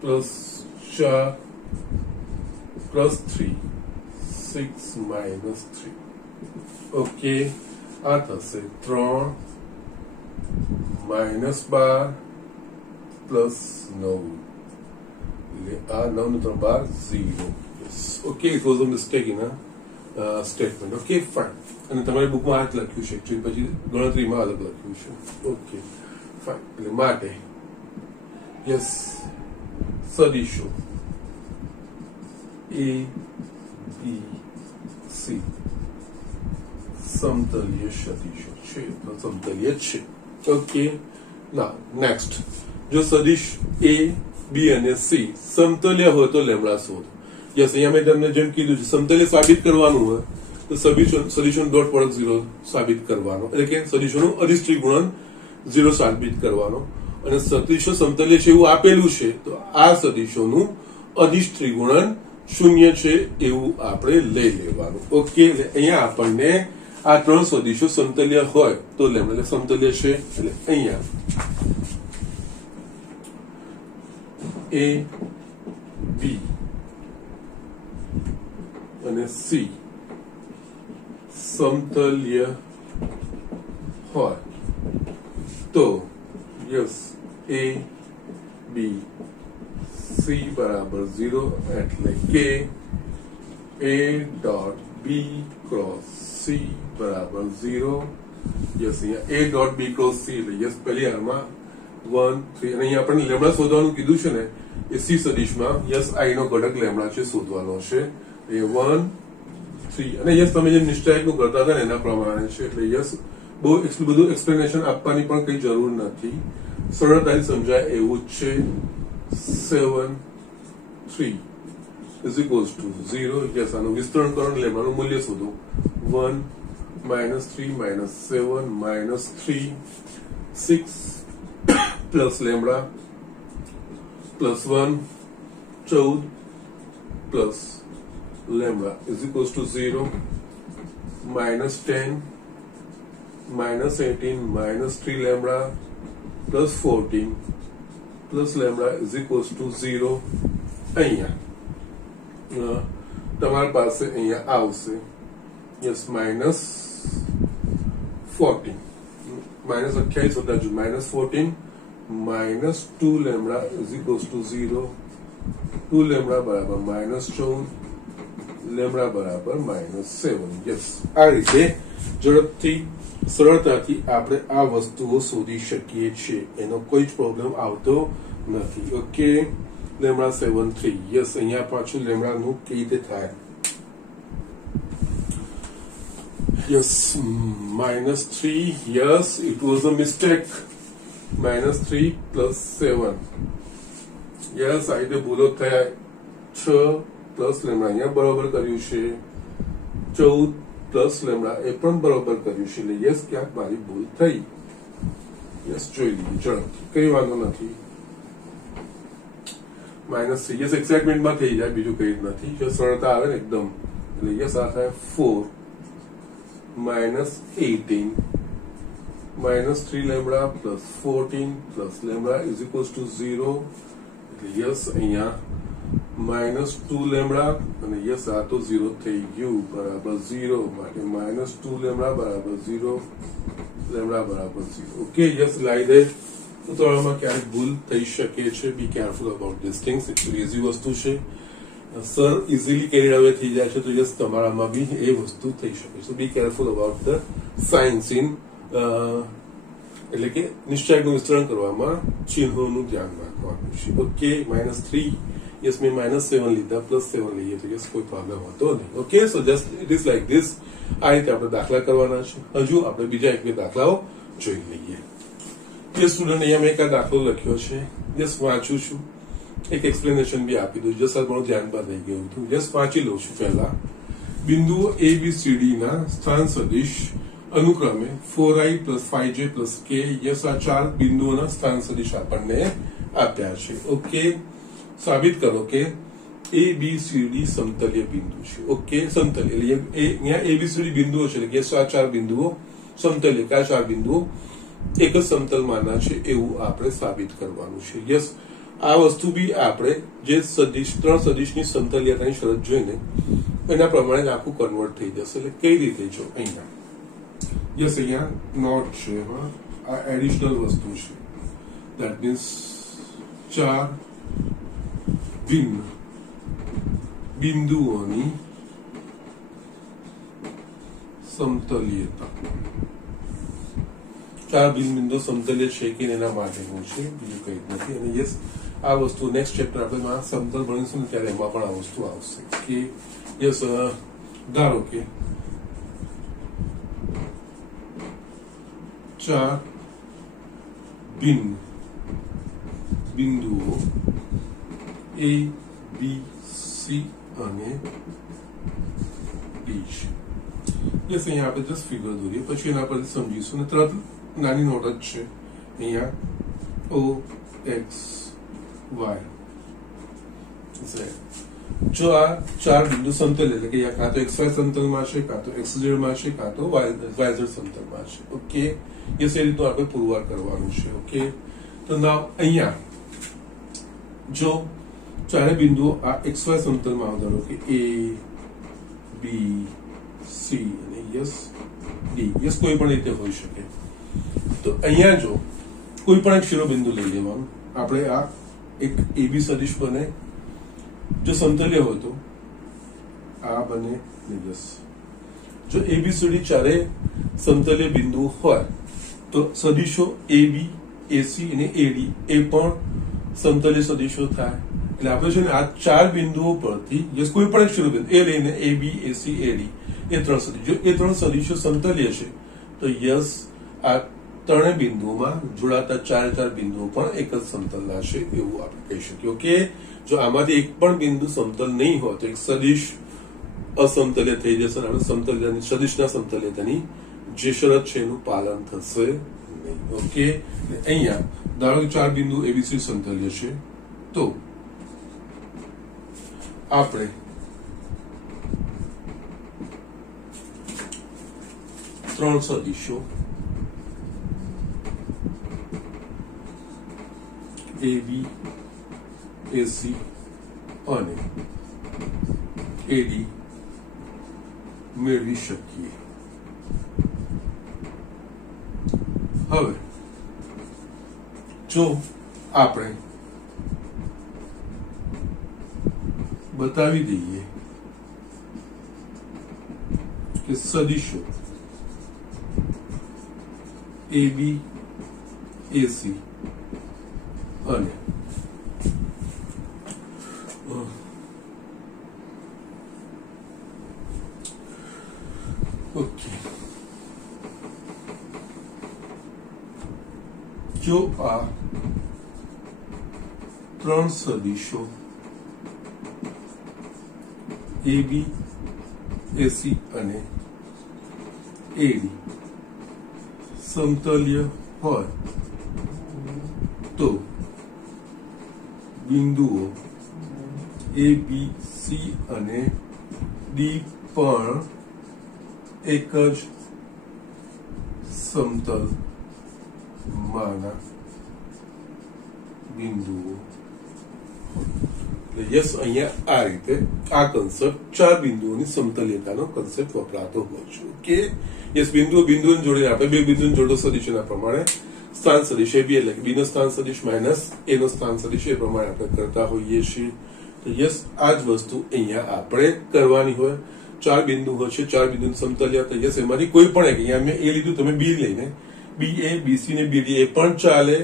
+4 +3 6 -3 ओके आ थशे 3 -12 +9 आ 9 ने 3 12 0 okay it was a mistake in statement okay fine અને તમારી બુકમાં આ જ લખ્યું છે એકચ્યુઅલી પછી ગણતરીમાં અલગ લખ્યું છે ઓકે ફાઇન એટલે માટે યસ સદીશો A B C સમતલ્ય સદીશો છે સમતલ્ય છે ઓકે ના નેક્સ્ટ જો સદીશ A B અને C સમતલ્ય હોય તો લેમ્બડા શોધો યસ અહીંયા મેં તમને જેમ કીધું છે સમતલ્ય સાબિત કરવાનું હોય તો સદીશોનું ડોટ પ્રોડક્ટ 0 સાબિત કરવાનો એટલે કે સદીશોનું અધિષ્ઠિત ગુણન 0 સાબિત કરવાનો અને સદીશો સમતલ્ય છે એવું આપેલું છે તો આ સદીશોનું અધિષ્ઠિત ગુણન 0 છે એવું આપણે લઈ લેવાનું ઓકે એટલે અહીંયા આપણને આ ત્રણ સદીશો સમતલ્ય હોય તો લેમ્બડા સમતલ્ય છે એટલે અહીંયા A B અને C સમતલ્ય હોય તો યસ A B C બરાબર 0 એટલે કે A dot B cross C બરાબર 0 યસ અહીંયા A dot B cross C એટલે યસ પહેલી હાલમાં 1 3 અને અહીંયા આપણને લેમ્બડા શોધવાનું કીધું છે ને એ C સદીશમાં યસ I નો ઘટક લેમ્બડા છે શોધવાનો છે એ 1 3 અને યસ તમે જે નિશ્ચયકનું કરતા હતા ને એના પ્રમાણે છે એટલે યસ બહુ એટલું બધું એક્સપ્લેનેશન આપવાની પણ કઈ જરૂર નથી સરળતાથી સમજાય એવું જ છે 7 3 is equals to 0 યસ આનું વિસ્તરણ કરો ને લેમ્બડાનું મૂલ્ય શોધો 1 -3 -7 -3 6 plus lambda +1 14 plus lambda is equals to 0 -10 -18 -3 lambda plus 14 plus lambda is equals to 0 અહીંયા તમારી પાસે અહીંયા આવશે યસ -14 -28 હોતા જો -14 -2 lambda is equals to 0 2 lambda બરાબર -14 લેમ્બડા બરાબર -7 યસ આ રીતે ઝડપથી સરળતાથી આપણે આ વસ્તુઓ શોધી શકીએ છીએ એનો કોઈ જ પ્રોબ્લેમ આવતો નથી ઓકે લેમ્બડા 7 3 યસ અહીંયા પાછું લેમ્બડાનું કેવી રીતે થાય yes -3 yes it was a mistake -3 +7 yes આ રીતે ભૂલો થયા 6 પ્લસ લેમ્બડા અહીંયા બરોબર કર્યું છે 14 પ્લસ લેમ્બડા એ પણ બરોબર કર્યું છે એટલે યસ ક્યાંક મારી ભૂલ થઈ યસ જોઈ લીધું ઝડપથી કઈ વાંધો નથી -3 યસ એક્સાઇટમેન્ટમાં થઈ જાય બીજું કઈ જ નથી જો સરળતા આવે ને એકદમ એટલે યસ આ થાય 4 -18 -3 lambda plus 14 plus lambda is equals to 0 એટલે યસ અહીંયા -2 લેમ્બડા અને યસ આ તો 0 થઈ ગયું બરાબર 0 માટે -2 લેમ્બડા બરાબર 0 લેમ્બડા બરાબર 0 ઓકે યસ લાઈ દે તો આમાં ક્યારેક ભૂલ થઈ શકે છે be careful about this things actually easy વસ્તુ છે સર ઇઝીલી કેરી અવે થઈ જાય છે તો યસ તમારામાં બી એ વસ્તુ થઈ શકે છે be careful about the science in એટલે કે નિશ્ચયકનું વિસ્તરણ કરવામાં ચિહ્નોનું ધ્યાન રાખવાનું છે ઓકે -3 યસ મેં -7 લીધા +7 લઈએ તો યસ કોઈ પ્રોબ્લેમ હતો નહીં okay so just it is like this આ રીતે આપણે દાખલા કરવાના છે હજુ આપણે બીજા એક બે દાખલાઓ જોઈ લઈએ જે સ્ટુડન્ટ અહીંયા મેં એક આ દાખલો લખ્યો છે જસ્ટ વાંચું છું એક એક્સપ્લેનેશન બી આપી દઉં જસ્ટ મારું ધ્યાન પર રહી ગયું હતું જસ્ટ વાંચી લઉં છું પહેલા બિંદુઓ ABCD ના સ્થાન સદિશ અનુક્રમે 4i + 5j + k યસ આ ચાર બિંદુઓના સ્થાન સદિશ આપણને આપ્યા છે ઓકે સાબિત કરો કે ABCD સમતલ્ય બિંદુ છે ઓકે સમતલ્ય એટલે અહીંયા ABCD બિંદુઓ છે એટલે કે આ ચાર બિંદુઓ સમતલ્ય કયા ચાર બિંદુઓ એક જ સમતલમાંના છે એવું આપણે સાબિત કરવાનું છે. યસ, આ વસ્તુ બી આપણે જે સદિશ ત્રણ સદિશની સમતલિયાતાની શરત જોઈને એના પ્રમાણે આખું કન્વર્ટ થઈ જશે. એટલે કઈ રીતે જો અહીંયા યસ અહીંયા નોટ છે, આ એડિશનલ વસ્તુ છે. દેટ મીન્સ ચાર ભિન્ન બિંદુઓની સમતલિયતા. ચાર ભિન્ન બિંદુઓ સમતલ્ય છે કે એના માટેનું છે, બીજું કઈ નથી. અને યસ, આ વસ્તુ નેક્સ્ટ ચેપ્ટર આપણે સમતલ ભણીશું ને ત્યારે એમાં પણ આ વસ્તુ આવશે કે યસ ધારો કે ચાર ભિન્ન બિંદુઓ A, B, C અને D છે. યસ, અહીંયા આપણે જસ્ટ ફિગર દોરીએ, પછી એના પરથી સમજીશું. ને તરત નાની નોટ જ છે અહીંયા O, X, Y, Z. જો આ ચાર બિંદુ સમતલ એટલે કે કાં તો XY સમતલમાં છે, કાં તો XZ માં છે, કાં તો YZ સમતલમાં છે. ઓકે, યસ, એ રીતનું આપણે પુરવાર કરવાનું છે. ઓકે, તો નાવ અહીંયા જો ચારે બિંદુઓ આ XY સમતલમાં ધારો કે A, B, C અને યસ D. યસ, કોઈ પણ રીતે હોઈ શકે. તો અહીંયા જો કોઈ પણ એક શિરોબિંદુ લઈ લેવાનું. આપણે આ એક AB સદિશ બને, જો સમતલ્ય હોય તો આ બને. યસ, જો ABCD ચારે સમતલ્ય બિંદુ હોય તો સદિશો AB, AC અને AD એ પણ સમતલ્ય સદિશો થાય. એટલે આપણે છે ને આ ચાર બિંદુઓ પરથી યસ કોઈ પણ એક શિરોબિંદુ એ લઈને AB, AC, AD એ ત્રણ સદિશ, જો એ ત્રણ સદિશો સમતલ્ય છે તો યસ આ ત્રણેય બિંદુઓમાં જોડાતા ચાર બિંદુઓ પણ એક જ સમતલના છે એવું આપણે કહી શકીએ. ઓકે, જો આમાંથી એક પણ બિંદુ સમતલ નહીં હોય તો એક સદિશ અસમતલ્ય થઈ જશે. આપણે સમતલ્યની સદિશના સમતલ્યતાની જે શરત છે એનું પાલન થશે નહીં. ઓકે, અહીંયા ધારો કે ચાર બિંદુ ABC સમતલ્ય છે તો આપણે ત્રણ સદિશો AB, AC અને AD મેળવી શકીએ. હવે જો આપણે બતાવી દઈએ કે સદિશો AB, AC અને ઓકે, જો આ ત્રણ સદિશો AB, AC અને AD સમતલ્ય હોય તો બિંદુઓ A, B, C અને D પણ એક જ સમતલમાંના બિંદુઓ. યસ, અહીંયા આ રીતે આ કન્સેપ્ટ ચાર બિંદુઓની સમતલ્યતાનો કન્સેપ્ટ વપરાતો હોય છે. ઓકે, યસ, બિંદુઓને જોડીને આપણે બે બિંદુને જોડો સદિશોના પ્રમાણે સ્થાન સદિશ AB એટલે કે B નો સ્થાન સદિશ માઇનસ A નો સ્થાન સદિશ એ પ્રમાણે આપણે કરતા હોઈએ છીએ. તો યસ, આ જ વસ્તુ અહીંયા આપણે કરવાની હોય. ચાર બિંદુ હોય છે, ચાર બિંદુની સમતલ્યતા. યસ, એમાંથી કોઈ પણ એક, અહીંયા મેં A લીધું, તમે B લઈને BA, BC ને BD એ પણ ચાલે,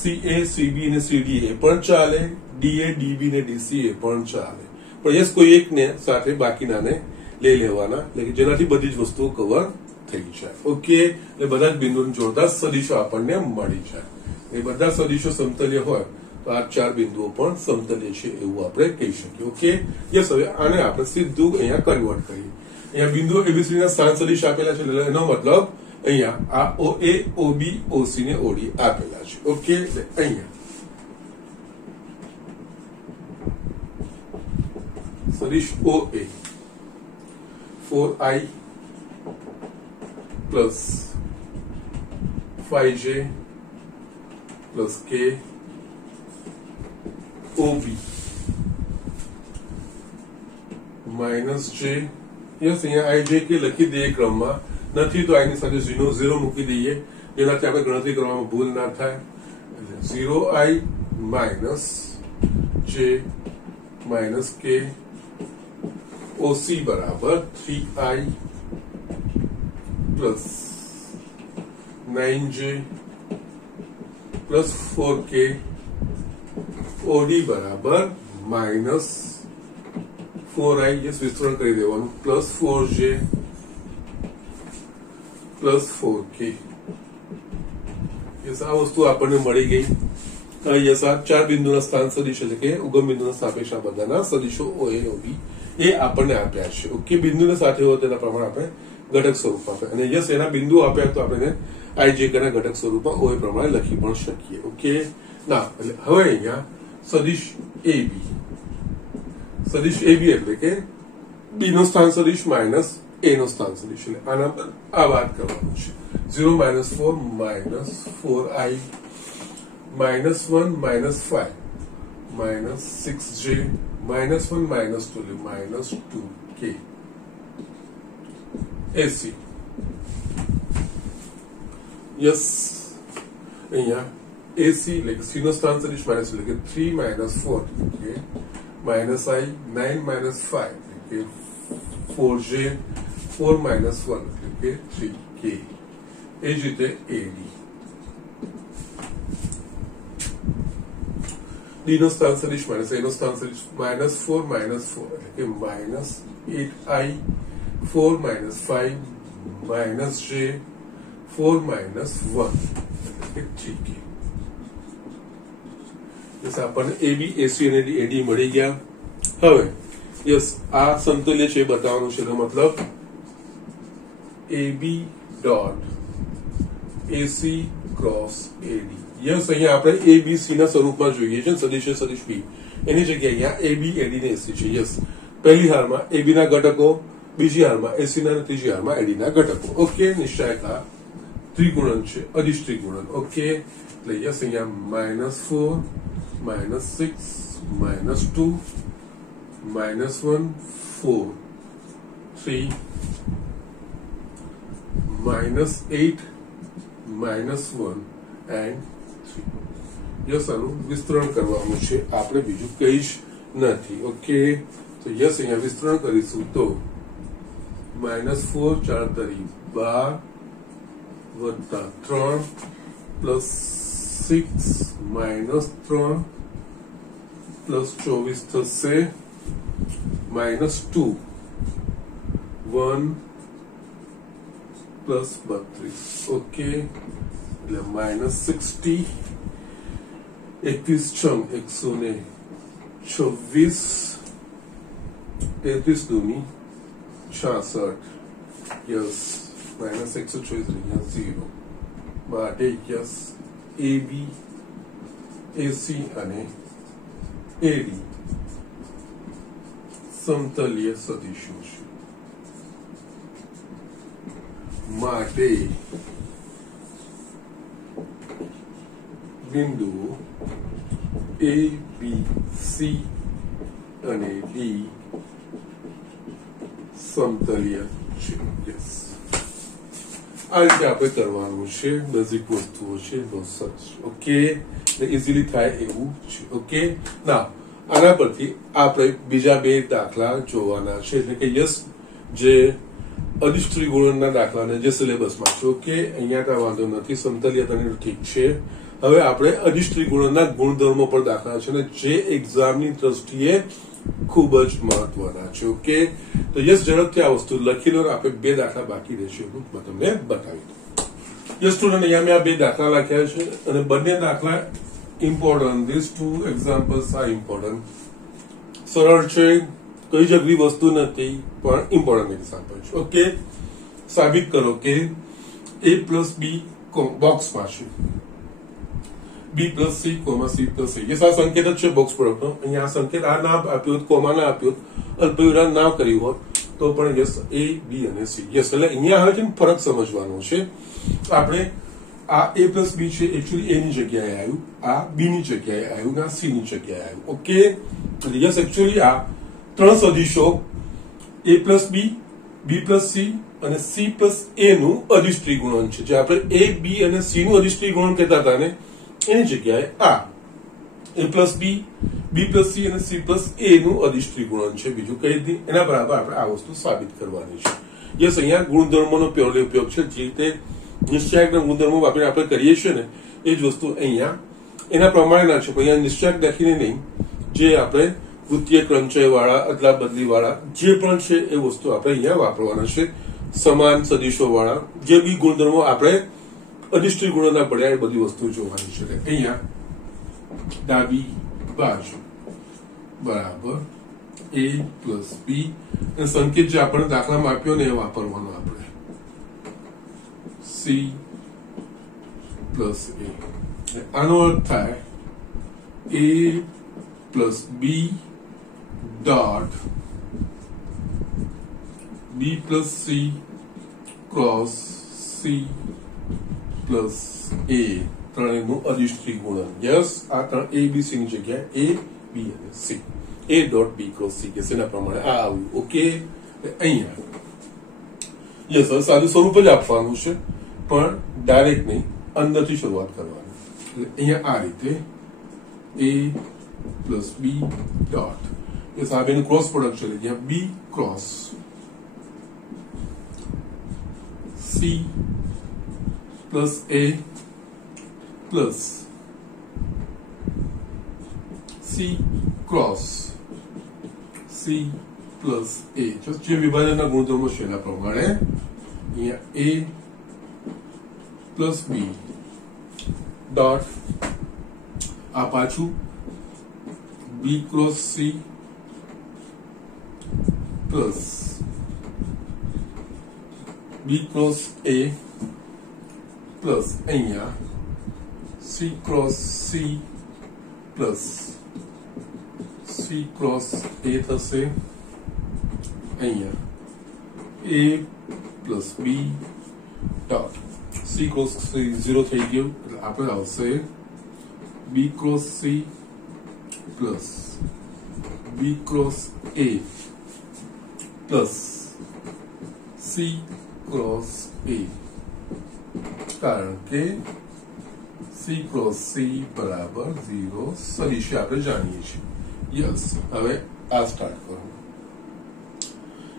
CA, CB ને CD એ પણ ચાલે, DA, DB ને DC એ પણ ચાલે. પણ યસ, કોઈ એકને સાથે બાકીનાને લઈ લેવાના, એટલે કે જેનાથી બધી જ વસ્તુઓ કવર થઈ જાય. ઓકે, એટલે બધા જ બિંદુને જોડતા સદિશો આપણને મળી જાય. એ બધા સદિશો સમતલ્ય હોય તો આ ચાર બિંદુઓ પણ સમતલ્ય છે એવું આપણે કહી શકીએ. ઓકે, યસ, હવે આને આપણે સીધું અહીંયા કન્વર્ટ કરીએ. અહીંયા બિંદુઓ ABCD ના સ્થાન સદિશ આપેલા છે, એટલે એનો મતલબ અહીંયા આ OA, OB, OC ને OD આપેલા છે. ઓકે, એટલે અહીંયા સદિશ OA 4I plus 5 5j plus k OB minus j yes અહીંયા ij કે લખી દઈએ ક્રમમાં નથી તો આની સાથે 0 મૂકી દઈએ જેનાથી આપણે ગણતરી કરવામાં ભૂલ ના થાય 0i minus j minus k OC बराबर 3i plus 9j plus 4k OD बराबर minus 4i यस विस्तरण કરી દેવાનું plus 4j plus 4k yes આ વસ્તુ આપણને મળી ગઈ यस આ ચાર બિંદુના સ્થાન સદિશ એટલે કે ઉગમ બિંદુના સાપેક્ષ આ બધાના સદિશો OA OB એ આપણને આપ્યા છે ઓકે બિંદુને સાથે હોય તેના પ્રમાણે આપણે ઘટક સ્વરૂપમાં આપે અને યસ એના બિંદુ આપ્યા તો આપણે ij ના ઘટક સ્વરૂપમાં OA પ્રમાણે લખી પણ શકીએ ઓકે ના એટલે હવે અહીંયા સદિશ AB એટલે કે b નો સ્થાન સદિશ માઇનસ a નો સ્થાન સદિશ એટલે આના પર આ વાત કરવાનું છે 0 minus 4 minus 4i minus 1 minus 5 minus 6j minus 1 minus 2 minus 2k AC yes અહીંયા AC like c નો સ્થાન સદિશ માઇનસ એટલે કે 3 minus 4 okay minus I 9 minus 5 okay 4j 4 minus 1 okay 3k એ જ રીતે AD D નો સ્થાન સદિશ માઇનસ A નો સ્થાન સદિશ minus 4 minus 4 એટલે કે minus 8i 4 minus 5 minus j 4 minus 1 એટલે કે 3k यस આપણને AB AC અને AD મળી ગયા હવે यस આ સમતુલ્ય છે બતાવવાનું છે એનો મતલબ AB dot AC cross AD yes અહીંયા આપણે ABC ના સ્વરૂપમાં જોઈએ છે સદિશ સદિશ B એની જગ્યાએ અહીંયા AB AD ને AC છે यस પહેલી હારમાં AB ના ઘટકો બીજી હારમાં AC ના અને ત્રીજી હારમાં AD ના ઘટકો ઓકે નિશ્ચયતા ત્રિગુણન છે અદિશ ત્રિગુણન ઓકે એટલે यस અહીંયા -4 -6 -2 -1 4 3 -8 -1 and 3 यस આનું વિસ્તરણ કરવાનું છે આપણે બીજું કંઈ જ નથી ઓકે તો यस અહીંયા વિસ્તરણ કરીશું તો -4 4 તરી 12 વત્તા 3 પ્લસ 6 -3 પ્લસ 24 થશે -2 1 પ્લસ 32 ઓકે એટલે -60 21 છંગ 126 33 दूनी 66 यस -124 0 માટે यस AB AC અને AD સમતલીય સદિશો છે માટે બિંદુ A B C અને D સમતલીય છે यस આ રીતે આપણે કરવાનું છે બેઝિક વસ્તુઓ છે બહુ સરસ ઓકે ઇઝીલી થાય એવું છે ઓકે ના આના પરથી આપણે બીજા બે દાખલા જોવાના છે એટલે કે યસ જે અદિશ ત્રિગુણનના દાખલાને જે સિલેબસમાં છે ઓકે અહીંયા કાંઈ વાંધો નથી સમતલીયતાની ઠીક છે હવે આપણે અદિશ ત્રિગુણનના ગુણધર્મો પર દાખલા છે ને જે એક્ઝામની દ્રષ્ટિએ ખૂબ જ મહત્વના છે ઓકે તો યસ ઝડપથી આ વસ્તુ લખી લો આપણે બે દાખલા બાકી રહેશે હું તમને બતાવી દઉં યસ સ્ટુડન્ટ અહીંયા મેં આ બે દાખલા લખ્યા છે અને બંને દાખલા important this two examples are important સરળ છે કઈ જ અઘરી વસ્તુ નથી પણ ઇમ્પોર્ટન્ટ એક્ઝામ્પલ છે ઓકે સાબિત કરો કે A પ્લસ બી બોક્સમાં છે B plus C, C plus A. ये सारा संकेत अच्छे बॉक्स प्रोडक्ट અહીંયા સંકેત આ ના આપ્યું કોમા ના આપ્યું અલ્પવિરામ ના કર્યું હોત તો પણ યસ A B અને C યસ એટલે અહીંયા હવે છે ફરક સમજવાનો છે આપણે આ a પ્લસ b છે એકચ્યુઅલી a ની જગ્યાએ આવ્યું, આ b ની જગ્યાએ આવ્યું, આ c ની જગ્યાએ આવ્યું. ઓકે, એટલે યસ એકચ્યુઅલી આ ત્રણ સદિશો a plus b, b plus c અને c પ્લસ a નું અધિષ્ઠિત ગુણન છે. જે આપણે a b અને c નું અધિષ્ઠિત ગુણન કહેતા હતા ને એની જગ્યાએ આ a plus b, b plus c અને c પ્લસ a નું અધિષ્ઠિત ગુણન છે. બીજું કઈ નહીં. એના બરાબર આપણે આ વસ્તુ સાબિત કરવાની છે. યસ, અહીંયા ગુણધર્મોનો પ્યોરલી ઉપયોગ છે. જે રીતે નિશ્ચયાંકના ગુણધર્મો વાપરીને આપણે કરીએ છીએ ને એ જ વસ્તુ અહીંયા એના પ્રમાણેના છે. પણ અહીંયા નિશ્ચયાંક લખીને નહીં, જે આપણે વૃત્તીય ક્રમચય વાળા, અદલા બદલી વાળા જે પણ છે એ વસ્તુ આપણે અહીંયા વાપરવાના છે. સમાન સદિશો વાળા જે બી ગુણધર્મો આપણે અધિષ્ઠિત ગુણોના પડ્યા એ બધી વસ્તુ જોવાની છે. અહીંયા ડાબી બાજુ બરાબર a પ્લસ b અને સંકેત જે આપણે દાખલામાં આપ્યો ને એ વાપરવાનો આપણે c પ્લસ a. આનો અર્થ થાય a plus b dot b plus c cross c plus a ત્રણેયનું અધિષ્ઠિત ગુણન. યસ, આ ત્રણ a b c ની જગ્યાએ a b અને c, a dot b cross c કે એના પ્રમાણે આ આવ્યું. ઓકે, અહીંયા યસ હવે સાદું સ્વરૂપ જ આપવાનું છે પણ ડાયરેક્ટ નહીં, અંદરથી શરૂઆત કરવાની. એટલે અહીંયા આ રીતે a plus b dot, yes આ બેનું ક્રોસ પ્રોડક્ટ છે. અહીંયા b cross c plus a plus c cross c plus a. જે વિભાજનના ગુણધર્મો છે એના પ્રમાણે અહીંયા a પ્લસ b ડોટ આ પાછું b cross c plus b cross a plus અહીંયા c cross c plus c cross a થશે. અહીંયા a plus b dot c cross c 0 થઈ ગયું એટલે આપણે આવશે b cross c plus b cross a plus c cross a, કારણ કે c ક્રોસ c બરાબર 0 સદિશ આપણે જાણીએ છીએ. યસ, હવે આ સ્ટાર્ટ કરો.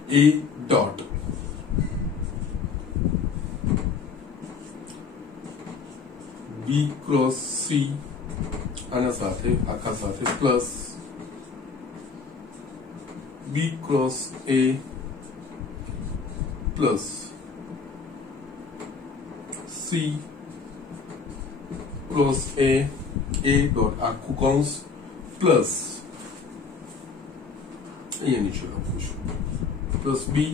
a dot b cross c આના સાથે આખા સાથે plus b cross a plus c cross a dot આખું કૌંસ પ્લસ અહીંયા નીચે લખું છું પ્લસ b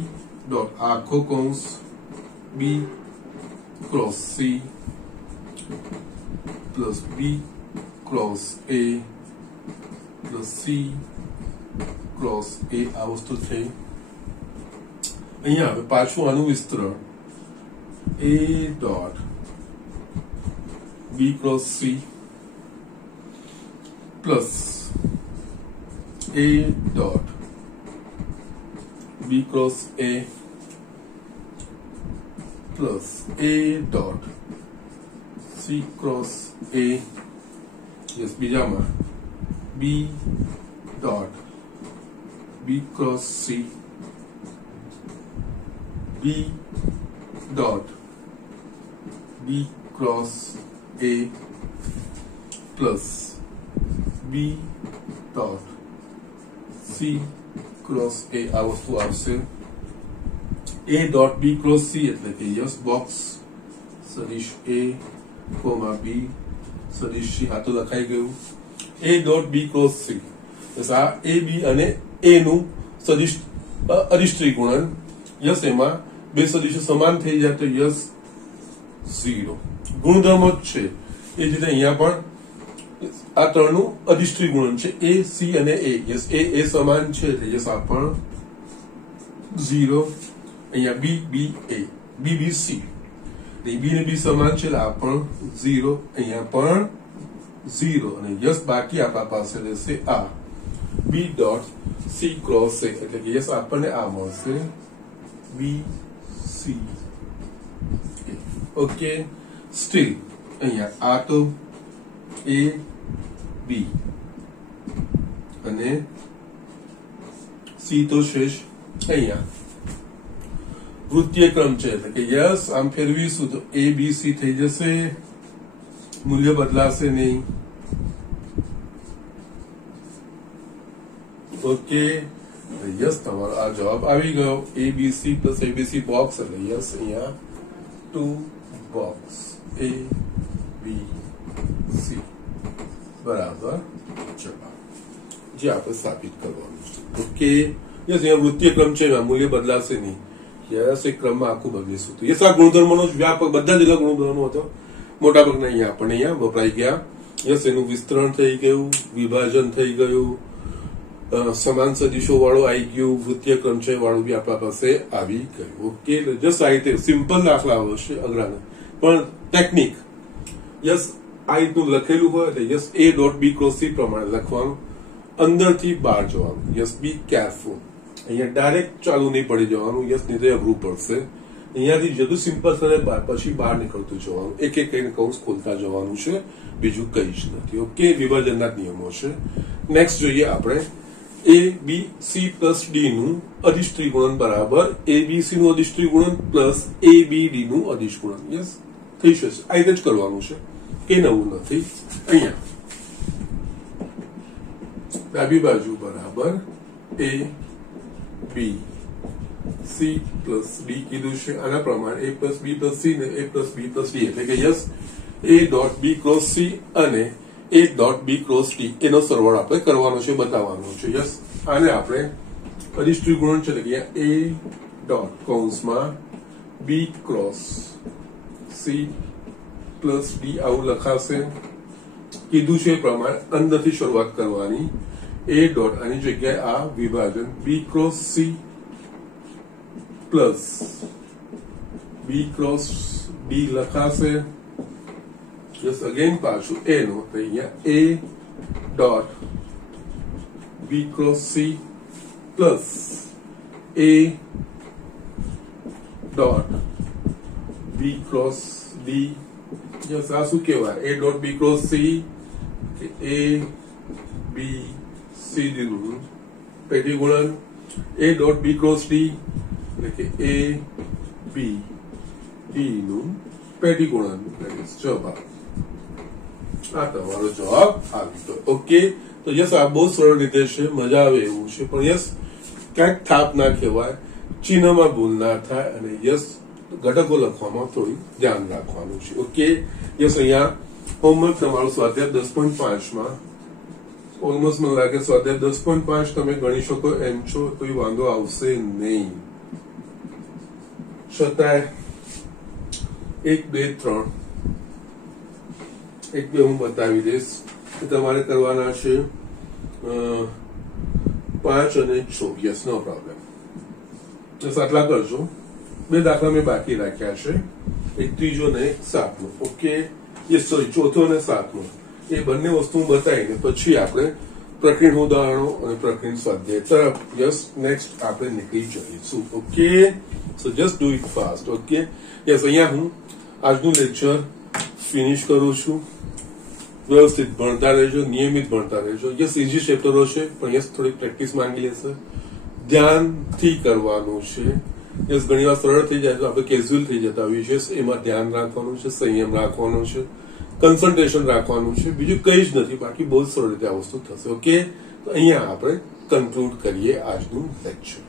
ડોટ આખો કૌંસ b cross c plus b cross a plus c cross a. આ વસ્તુ થઈ. અહીંયા હવે પાછું આનું વિસ્તરણ a dot b cross c plus a dot b cross a plus a dot c cross a. Yes, બીજામાં b dot b cross c b dot b cross a plus b dot c cross a. આ વસ્તુ આવશે a dot b cross c એટલે કે યસ બોક્સ સદિશ a કોમા b સદિશ c. આ તો લખાઈ ગયું. a dot b cross c, આ a b અને a નું સદિશ અધિષ્ઠિત ગુણન. યસ, એમાં બે સદિશો સમાન થઈ જાય તો યસ 0 ગુણધર્મો જ છે. એ જ રીતે અહીંયા પણ આ ત્રણનું અધિષ્ઠિત ગુણન છે a c અને a. યસ, a સમાન છે એટલે યસ આ પણ 0. અહીંયા b b a b b c બી ને બી સમાન છે એટલે આ પણ 0, અહીંયા પણ 0 અને યસ બાકી આપણા પાસે રહેશે આ બી ડોટ સી ક્રોસ એ એટલે કે યસ આપણને આ મળશે બી સી. ઓકે, સ્ટીલ અહીંયા આ તો એ બી અને સી તો છે અહીંયા વૃત્તીય ક્રમ છે એટલે કે યસ આમ ફેરવીશું તો એ બી સી થઈ જશે, મૂલ્ય બદલાશે નહીં. ઓકે, યસ તમારો આ જવાબ આવી ગયો એબીસી પ્લસ એબીસી બોક્સ એટલે યસ અહીંયા 2 બોક્સ એ બી સી બરાબર જવાબ જે આપણે સ્થાપિત કરવાનું છે. ઓકે, યસ અહીંયા વૃત્તીય ક્રમ છે, મૂલ્ય બદલાશે નહીં. યસ એક ક્રમમાં આખું બદલીશું તો યસ આ ગુણધર્મનો જ વ્યાપક બધા જુદા ગુણધર્મો હતો, મોટા ભાગના અહીંયા આપણને અહીંયા વપરાઈ ગયા. યસ એનું વિસ્તરણ થઈ ગયું, વિભાજન થઈ ગયું, સમાન સદીશો વાળું આવી ગયું, વૃત્તીય ક્રમ છે વાળું બી આપણા પાસે આવી ગયું. ઓકે, જસ્ટ આ રીતે સિમ્પલ દાખલા આવશે અઘરાના, પણ ટેકનિક યસ આ રીતનું લખેલું હોય એટલે yes A dot B cross C પ્રમાણે લખવાનું, અંદરથી બહાર જવાનું. યસ બી કેરફુલ, અહીંયા ડાયરેક્ટ ચાલુ નહીં પડી જવાનું, યસ નહીં તો અઘરું પડશે. અહીંયાથી જતું સિમ્પલ અને પછી બહાર નીકળતું જવાનું, એક એક કરીને કૌંસ ખોલતા જવાનું છે, બીજું કઈ જ નથી. ઓકે, વિભાજનના નિયમો છે. નેક્સ્ટ જોઈએ આપણે એ બી સી પ્લસ ડી નું અદિશ ત્રિગુણન બરાબર એ બી સી નું અદિશ ત્રિગુણન પ્લસ એ બી ડી નું અદિશ ગુણન. યસ થઈ જશે, આ રીતે જ કરવાનું છે, કે નવું નથી. અહીંયા ડાબી બાજુ બરાબર A B C plus D કીધું છે, આના પ્રમાણે A plus B plus C ને A plus B plus D એટલે કે yes A dot B cross C અને A dot B cross D એનો સરવાળો આપણે કરવાનો છે, બતાવવાનો છે. યસ આને આપણે અદિશ ત્રિગુણન છે એટલે કે એ ડોટ કૌંસમાં B cross C plus D આવું લખાશે. કીધું છે એ પ્રમાણે અંદરથી શરૂઆત કરવાની. એ ડોટ આની જગ્યાએ આ વિભાજન B cross C plus B cross D લખાશે. યસ અગેન પાછું એ નો અહીંયા A dot B cross C plus A dot B cross D. Yes આ શું કહેવાય A dot B cross C A B C D નું પેટી ગુણન, A dot B cross D એટલે કે એ બી ડી નું પેટી ગુણન. જવાબ આ તમારો જવાબ આવી ગયો. ઓકે, તો યસ આ બહુ સરળ રીતે છે, મજા આવે એવું છે, પણ યસ ક્યાંક થાપ ના કહેવાય, ચિહ્નમાં ભૂલ ના થાય અને યસ ઘટકો લખવામાં થોડી ધ્યાન રાખવાનું છે. ઓકે, યસ અહીંયા હોમવર્ક તમારું સ્વાધ્યાય 10.5 માં ઓલમોસ્ટ મને લાગે સ્વાધ્યાય 10.5 તમે ગણી શકો એમ છો, કોઈ વાંધો આવશે નહીં. છતાંય 1, 2, 3 એક બે હું બતાવી દઈશ. તમારે કરવાના છે 5 અને 6. યસ નો પ્રોબ્લેમ, બસ આટલા કરજો. 2 દાખલા મેં બાકી રાખ્યા છે, એક ત્રીજો ને એક 7મો. ઓકે, યસ સોરી ચોથો અને 7મો. એ બંને વસ્તુ બતાવીને પછી આપણે પ્રકરણ ઉદાહરણો અને પ્રકરણ સ્વાધ્યાય તરફ યસ નેક્સ્ટ આપણે નીકળી જઈશું. Okay, so just do it fast. Okay, yes અહીંયા હું આજનું લેક્ચર ફિનિશ કરું છું. વ્યવસ્થિત ભણતા રહેજો, નિયમિત ભણતા રહેજો. યસ ઇઝી ચેપ્ટરો છે, પણ યસ થોડી પ્રેક્ટિસ માંગી લેશે, ધ્યાનથી કરવાનું છે. યસ ઘણી વાર સરળ થઈ જાય તો આપણે કેઝ્યુઅલ થઈ જતા હોઈએ છીએ, એમાં ધ્યાન રાખવાનું છે, સંયમ રાખવાનો છે, કન્સન્ટ્રેશન રાખવાનું છે, બીજું કંઈ જ નથી. બાકી બહુ જ સરળ રીતે આ વસ્તુ થશે. ઓકે, તો અહીંયા આપણે કન્ક્લુડ કરીએ આજનું લેક્ચર.